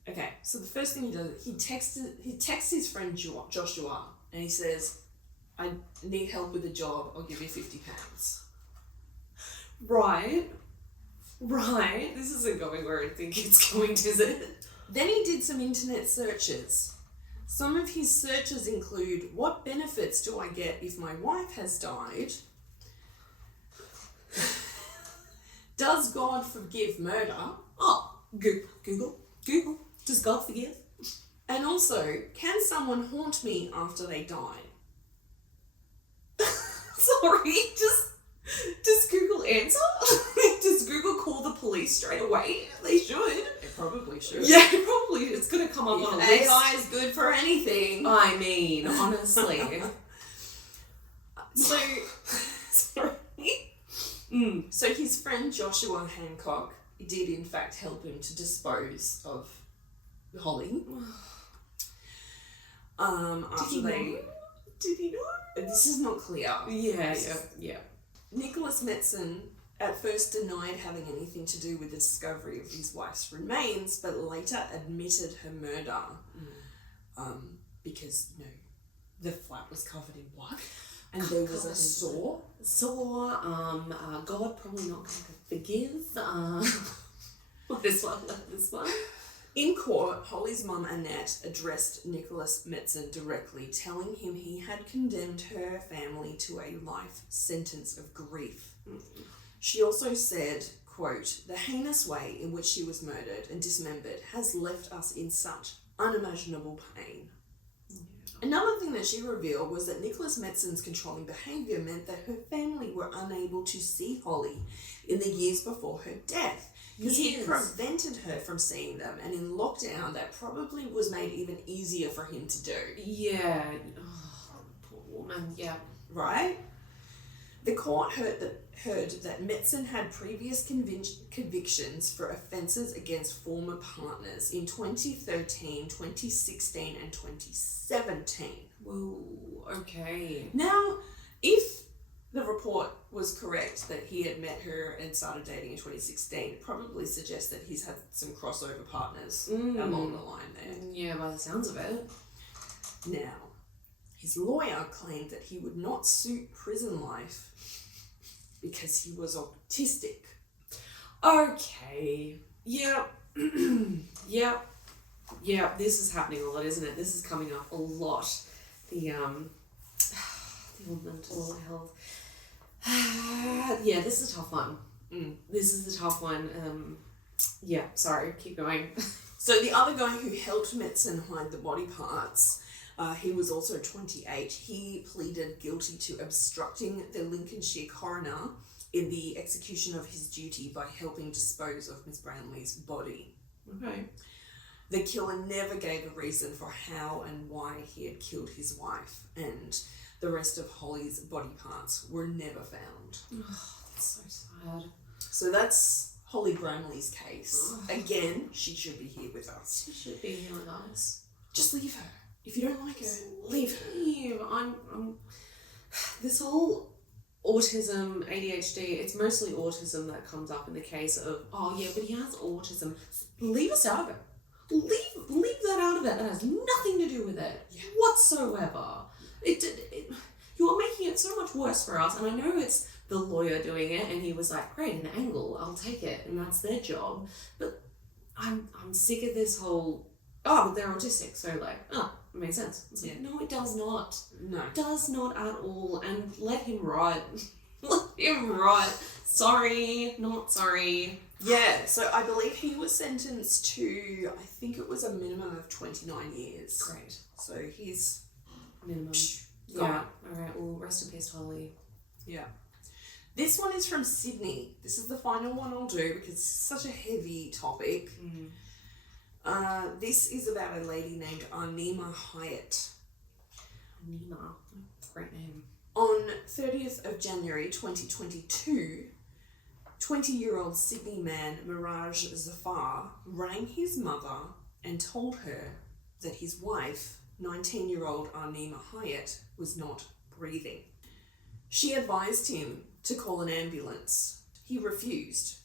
Okay, so the first thing he does, he texts his friend Joshua, and he says, "I need help with a job, I'll give you £50. Right. This isn't going where I think it's going, is it? Then he did some internet searches. Some of his searches include, what benefits do I get if my wife has died? Does God forgive murder? Oh, Google. Does God forgive? And also, can someone haunt me after they die? Sorry, does Google answer? Does Google call the police straight away? They should. It probably should. Yeah, probably. It's going to come up If on a list. AI is good for anything. I mean, honestly. So, Sorry. So his friend Joshua Hancock did in fact help him to dispose of Holly. Did he know? This is not clear. Yeah. Nicholas Metzen at first denied having anything to do with the discovery of his wife's remains, but later admitted her murder. Because, the flat was covered in blood. And there was a saw. God probably not going to forgive. This one. In court, Holly's mum Annette addressed Nicholas Metzen directly, telling him he had condemned her family to a life sentence of grief. She also said, quote, "The heinous way in which she was murdered and dismembered has left us in such unimaginable pain." Yeah. Another thing that she revealed was that Nicholas Metzen's controlling behaviour meant that her family were unable to see Holly in the years before her death, because he prevented her from seeing them, and in lockdown that probably was made even easier for him to do. Yeah. Oh, poor woman, yeah. Right? The court heard that Metzen had previous convictions for offences against former partners in 2013, 2016 and 2017. Whoa, okay. Now, if the report was correct that he had met her and started dating in 2016, it probably suggests that he's had some crossover partners along the line there. Yeah, by the sounds of it. Now, his lawyer claimed that he would not suit prison life because he was autistic. Okay. Yep. Yep. Yeah, this is happening a lot, isn't it? This is coming up a lot. The old mental health. Yeah, this is a tough one. This is a tough one. Yeah, sorry, keep going. So the other guy who helped Metzen hide the body parts, he was also 28. He pleaded guilty to obstructing the Lincolnshire coroner in the execution of his duty by helping dispose of Miss Brownlee's body. Okay. The killer never gave a reason for how and why he had killed his wife, and the rest of Holly's body parts were never found. Oh, that's so sad. So that's Holly Bramley's case. Again, she should be here with us. She should be here with us. Just leave her. If you don't like her, leave her. I'm this whole autism, ADHD, it's mostly autism that comes up in the case of, oh yeah, but he has autism. Leave us out of it. Leave that out of it. That has nothing to do with it whatsoever. You are making it so much worse for us, and I know it's the lawyer doing it, and he was like, great, an angle, I'll take it, and that's their job. But I'm sick of this whole, but they're autistic, so like, it makes sense. It's like, no, it does not. No. It does not at all, and let him rot. Let him rot. Sorry, not sorry. Yeah, so I believe he was sentenced to, I think it was a minimum of 29 years. Great. So he's Minimum. gone. Yeah, alright, well, rest in peace, Holly. Yeah. This one is from Sydney. This is the final one I'll do because it's such a heavy topic. This is about a lady named Anima Hyatt. Anima. Great name. On 30th of January 2022, 20-year-old Sydney man Miraj Zafar rang his mother and told her that his wife, 19-year-old Anima Hyatt, was not breathing. She advised him to call an ambulance. He refused,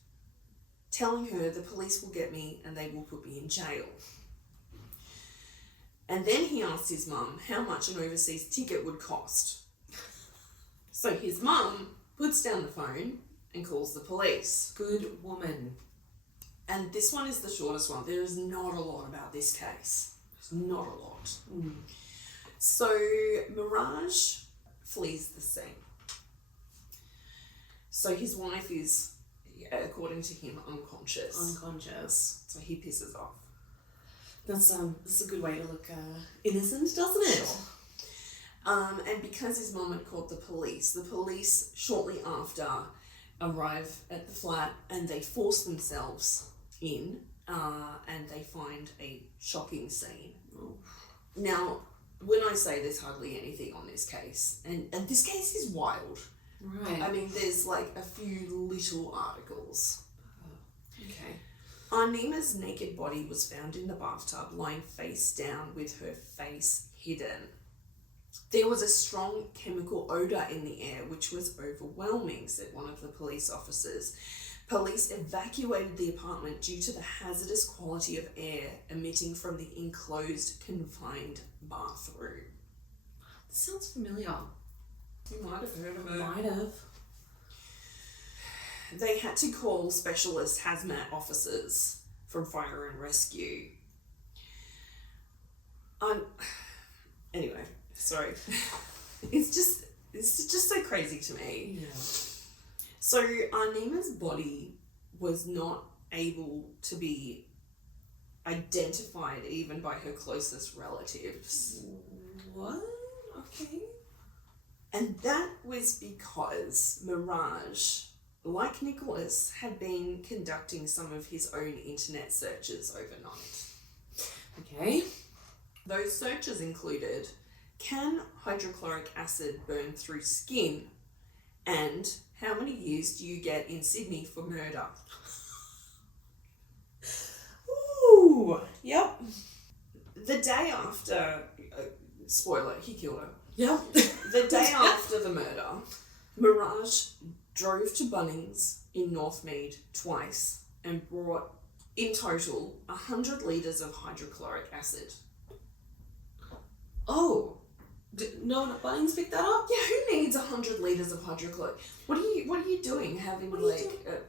telling her the police will get me and they will put me in jail. And then he asked his mum how much an overseas ticket would cost. So his mum puts down the phone and calls the police. Good woman. And this one is the shortest one. There is not a lot about this case. There's not a lot. So Miraj flees the scene. So his wife is, according to him, unconscious. So he pisses off. That's a good way to look innocent, doesn't it? Sure. And because his mum had called the police shortly after arrive at the flat and they force themselves in and they find a shocking scene. Now, when I say there's hardly anything on this case, and this case is wild. Right. I mean, there's like a few little articles. Okay. Anima's naked body was found in the bathtub, lying face down with her face hidden. There was a strong chemical odour in the air, which was overwhelming, said one of the police officers. Police evacuated the apartment due to the hazardous quality of air emitting from the enclosed, confined bathroom. This sounds familiar. You might have heard of it. Might have. They had to call specialist hazmat officers from fire and rescue Anyway, sorry. It's just so crazy to me. Yeah. So Arnima's body was not able to be identified even by her closest relatives. What? Okay. And that was because Mirage, like Nicholas, had been conducting some of his own internet searches overnight. Okay. Those searches included, can hydrochloric acid burn through skin? And how many years do you get in Sydney for murder? Ooh. Yep. The day after, spoiler, he killed her. Yep. The day after the murder, Mirage drove to Bunnings in Northmead twice and brought, in total, 100 litres of hydrochloric acid. Oh. No one at Bunnings picked that up? Yeah, who needs 100 litres of hydrochloric? What are you doing? Having What are you like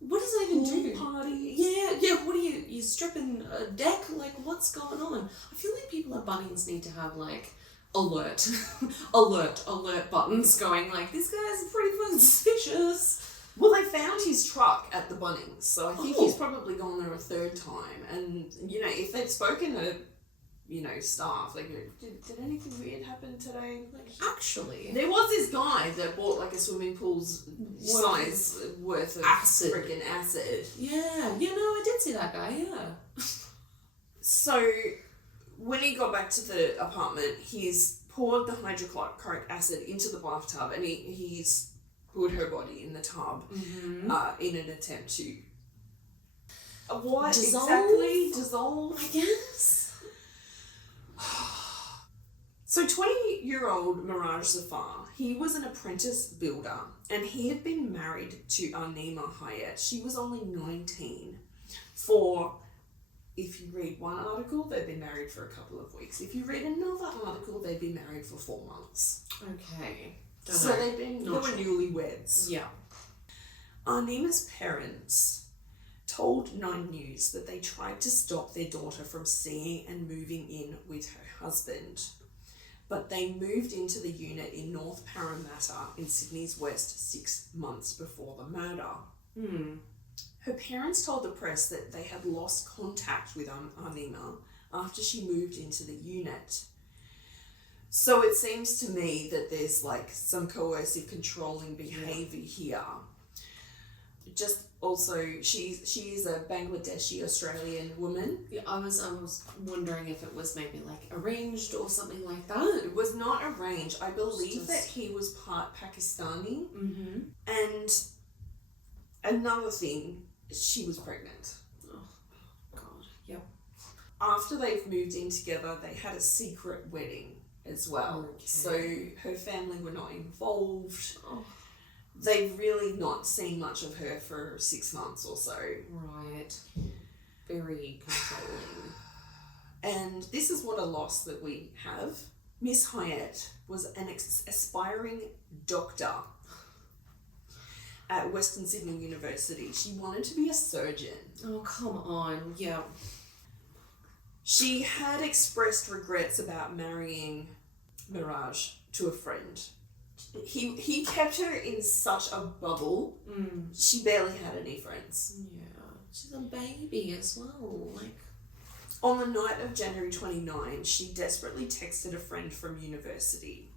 What does that even pool do? party? Yeah, what are you stripping a deck? Like, what's going on? I feel like people at Bunnings need to have, like, alert buttons going, like, this guy's pretty fucking suspicious. Well, they found his truck at the Bunnings, so I think Oh. he's probably gone there a third time. And, if they'd spoken to, staff, like, did anything weird happen today? Like, Actually, there was this guy that bought, like, a swimming pool's size worth of acid. freaking acid. Yeah, I did see that guy, yeah. So, when he got back to the apartment, he's poured the hydrochloric acid into the bathtub and he's put her body in the tub in an attempt to... What Dissolve? exactly? Dissolve? I guess. So 20-year-old Mirage Zafar, he was an apprentice builder and he had been married to Arnima Hayat. She was only 19. If you read one article, they'd been married for a couple of weeks. If you read another article, they'd been married for 4 months. Okay. So they were newlyweds. Yeah. Arnima's parents told Nine News that they tried to stop their daughter from seeing and moving in with her husband. But they moved into the unit in North Parramatta in Sydney's West 6 months before the murder. Her parents told the press that they had lost contact with Arnima after she moved into the unit. So it seems to me that there's like some coercive controlling behaviour here. Just also, she is a Bangladeshi Australian woman. Yeah, I was wondering if it was maybe like arranged or something like that. It was not arranged. I believe Just- that he was part Pakistani. Mm-hmm. And another thing, she was pregnant. Oh, God. Yep. After they've moved in together, they had a secret wedding as well. Okay. So her family were not involved. Oh, They've really not seen much of her for 6 months or so. right. Very controlling. And this is what a loss that we have. Miss Hyatt was an aspiring doctor at Western Sydney University. She wanted to be a surgeon. Oh, come on. Yeah. She had expressed regrets about marrying Mirage to a friend. He kept her in such a bubble. She barely had any friends. Yeah. She's a baby as well. Like, On the night of January 29, she desperately texted a friend from university.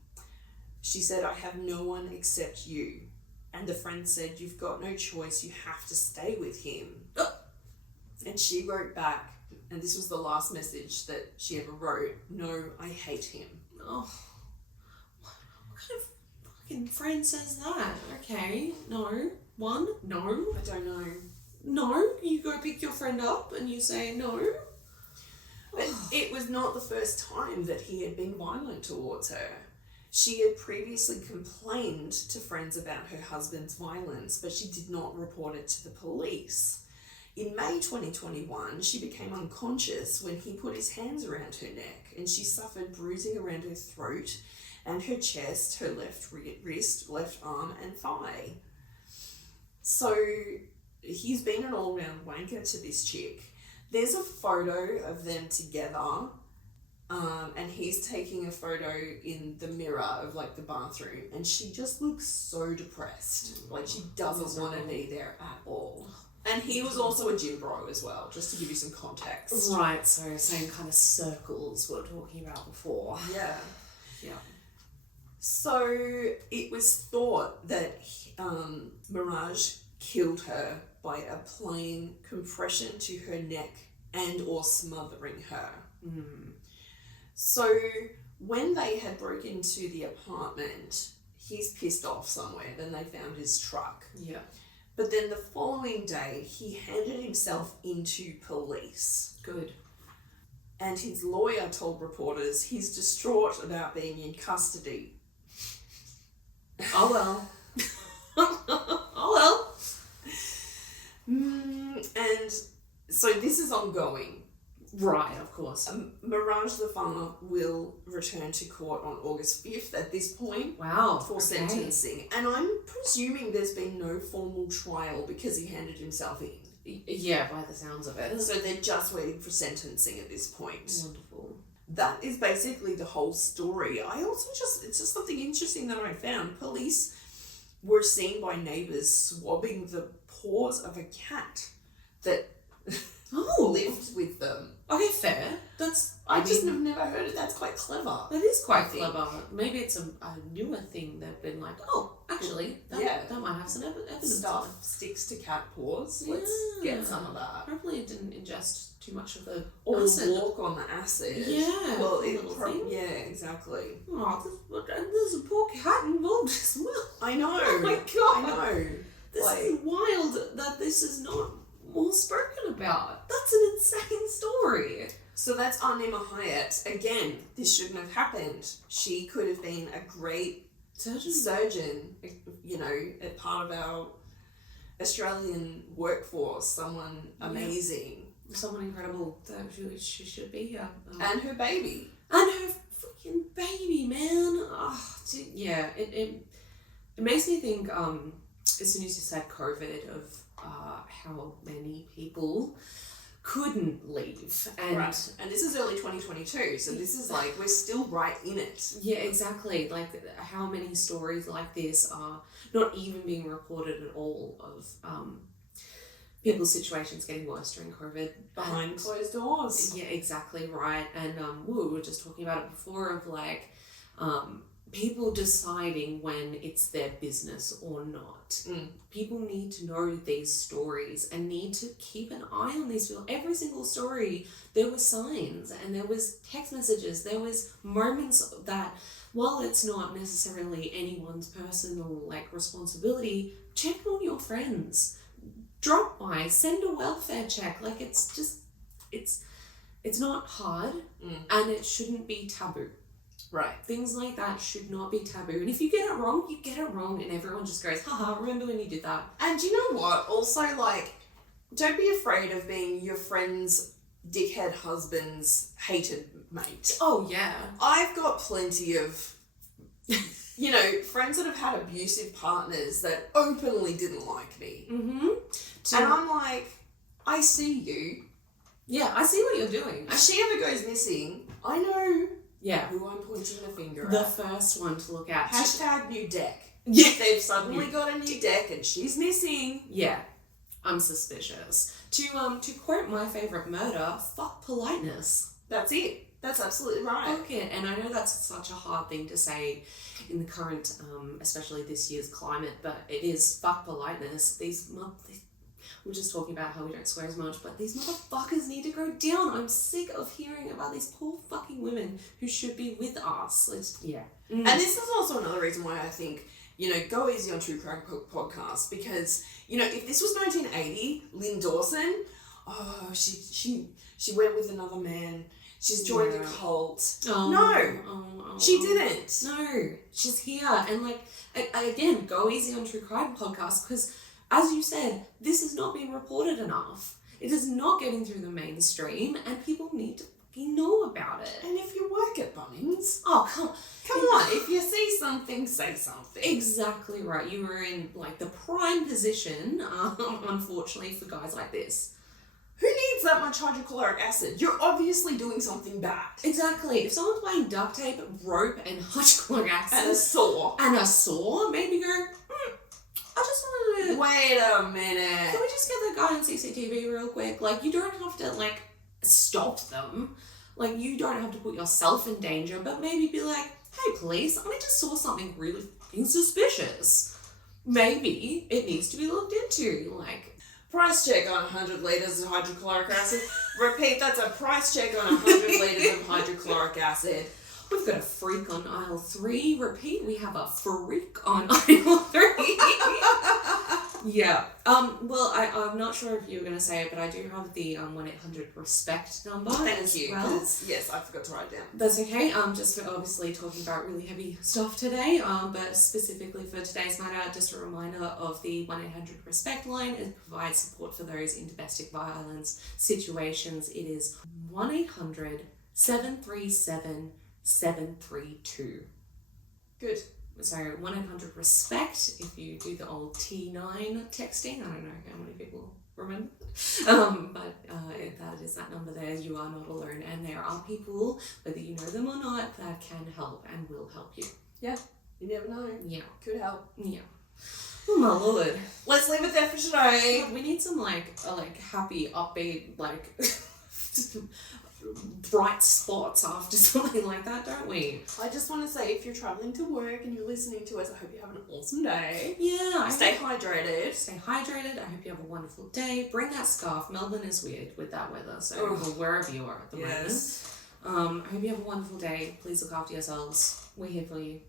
She said, "I have no one except you." And the friend said, "You've got no choice, you have to stay with him." And she wrote back, and this was the last message that she ever wrote, "No, I hate him." oh. What kind of fucking friend says that? Okay. No. One. No. I don't know. No. You go pick your friend up and you say no. But it was not the first time that he had been violent towards her. She had previously complained to friends about her husband's violence, but she did not report it to the police. In May 2021, she became unconscious when he put his hands around her neck, and she suffered bruising around her throat and her chest, her left wrist, left arm, and thigh. So he's been an all-round wanker to this chick. There's a photo of them together and he's taking a photo in the mirror of like the bathroom, and she just looks so depressed. Like she doesn't want to be there at all. And he was also a gym bro as well, just to give you some context. Right, so same kind of circles we were talking about before. Yeah. Yeah. So it was thought that Mirage killed her by applying compression to her neck and or smothering her. So when they had broken into the apartment, he's pissed off somewhere. Then they found his truck. Yeah. But then the following day, he handed himself into police. Good. And his lawyer told reporters he's distraught about being in custody. Oh well. Oh well. And so this is ongoing. Right, of course. Mirage the farmer will return to court on August 5th at this point. Wow. For sentencing. And I'm presuming there's been no formal trial because he handed himself in. Yeah, by the sounds of it. So they're just waiting for sentencing at this point. Wonderful. That is basically the whole story. It's just something interesting that I found. Police were seen by neighbours swabbing the paws of a cat that lived with them. Okay, fair. I just have never heard it. That's quite clever. That is quite clever. Maybe it's a newer thing. They've been like, oh, actually, that might have some evidence. Stuff sticks to cat paws. Let's get some of that. Hopefully it didn't ingest too much of the Or acid. walk on the acid. Yeah. Well, thing. yeah, exactly. Oh, there's a poor cat involved as well. I know. Oh my God. I know. This is wild that this is not more spoken about. That's an insane story. So that's Anima Hyatt. Again, this shouldn't have happened. She could have been a great surgeon, you know, a part of our Australian workforce, someone amazing. Someone incredible. That she should be here. And her baby. And her freaking baby, man. Oh, yeah, it makes me think, as soon as you said COVID, of how many people couldn't leave. And right. And this is early 2022, so this is like, we're still right in it. Yeah, exactly. Like, how many stories like this are not even being reported at all of people's situations getting worse during COVID. Behind closed doors. Yeah, exactly right. And we were just talking about it before of like people deciding when it's their business or not. People need to know these stories and need to keep an eye on these people. Every single story, there were signs and there was text messages. There was moments that, while it's not necessarily anyone's personal like responsibility, check on your friends. Drop by, send a welfare check. Like, it's just, it's not hard and it shouldn't be taboo. Right. Things like that should not be taboo. And if you get it wrong, you get it wrong and everyone just goes, haha, remember when you did that? And you know what? Also, like, don't be afraid of being your friend's dickhead husband's hated mate. Oh, yeah. I've got plenty of, you know, friends that have had abusive partners that openly didn't like me. Mm-hmm. And I'm like, I see you. Yeah, I see what you're doing. If she ever goes missing, I know Yeah. who I'm pointing the finger The at. first one to look at. Hashtag new deck. Yeah. They've suddenly got a new deck and she's missing. Yeah. I'm suspicious. To quote my favourite murder, fuck politeness. That's it. That's absolutely right. Okay, and I know that's such a hard thing to say in the current, especially this year's climate, but it is fuck politeness. We're just talking about how we don't swear as much, but these motherfuckers need to go down. I'm sick of hearing about these poor fucking women who should be with us. And this is also another reason why I think, you know, go easy on True Crime podcast, because, you know, if this was 1980, Lynn Dawson, she went with another man. She's joined a cult. She didn't. No, she's here. And like, again, go easy on True Crime podcast, because as you said, this is not being reported enough. It is not getting through the mainstream, and people need to fucking know about it. And if you work at Bunnings, come on, if you see something, say something. Exactly right. You were in like the prime position, unfortunately, for guys like this. Who needs that much hydrochloric acid? You're obviously doing something bad. Exactly. If someone's buying duct tape, rope, and hydrochloric acid... And a saw. Maybe go, I just wanted to... Wait a minute. Can we just get that guy on CCTV real quick? Like, you don't have to, like, stop them. Like, you don't have to put yourself in danger, but maybe be like, hey, police, I just saw something really fucking suspicious. Maybe it needs to be looked into. Like, Price check on 100 litres of hydrochloric acid. Repeat, that's a price check on 100 litres of hydrochloric acid. we've got a freak on aisle 3. Repeat, we have a freak on aisle 3. Yeah. Well, I'm not sure if you were going to say it, but I do have the 1-800-RESPECT number. Thank you. Well. Yes, I forgot to write it down. That's okay. Just for obviously talking about really heavy stuff today, but specifically for today's matter, just a reminder of the 1-800-RESPECT line. It provides support for those in domestic violence situations. It is 1-800-737-732. Good. So 1-800-RESPECT if you do the old T9 texting. I don't know how many people remember. But that is that number there. You are not alone. And there are people, whether you know them or not, that can help and will help you. Yeah. You never know. Yeah. Could help. Yeah. Oh my lord. Let's leave it there for today. God, we need some happy, upbeat, bright spots after something like that, don't we? I just want to say, if you're travelling to work and you're listening to us, I hope you have an awesome day. Yeah. Stay hydrated. Stay hydrated. I hope you have a wonderful day. Bring that scarf. Melbourne is weird with that weather, so Oh. or wherever you are at the moment. I hope you have a wonderful day. Please look after yourselves. We're here for you.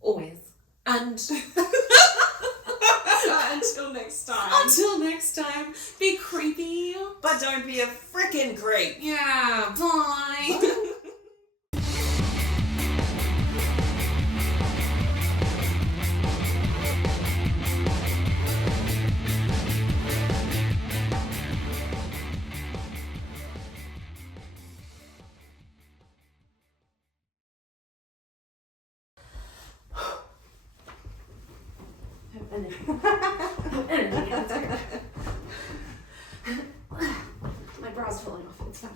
Always. And until next time. until next time, be creepy. But don't be a frickin' creep. Yeah, bye. My bra's falling off. It's fine.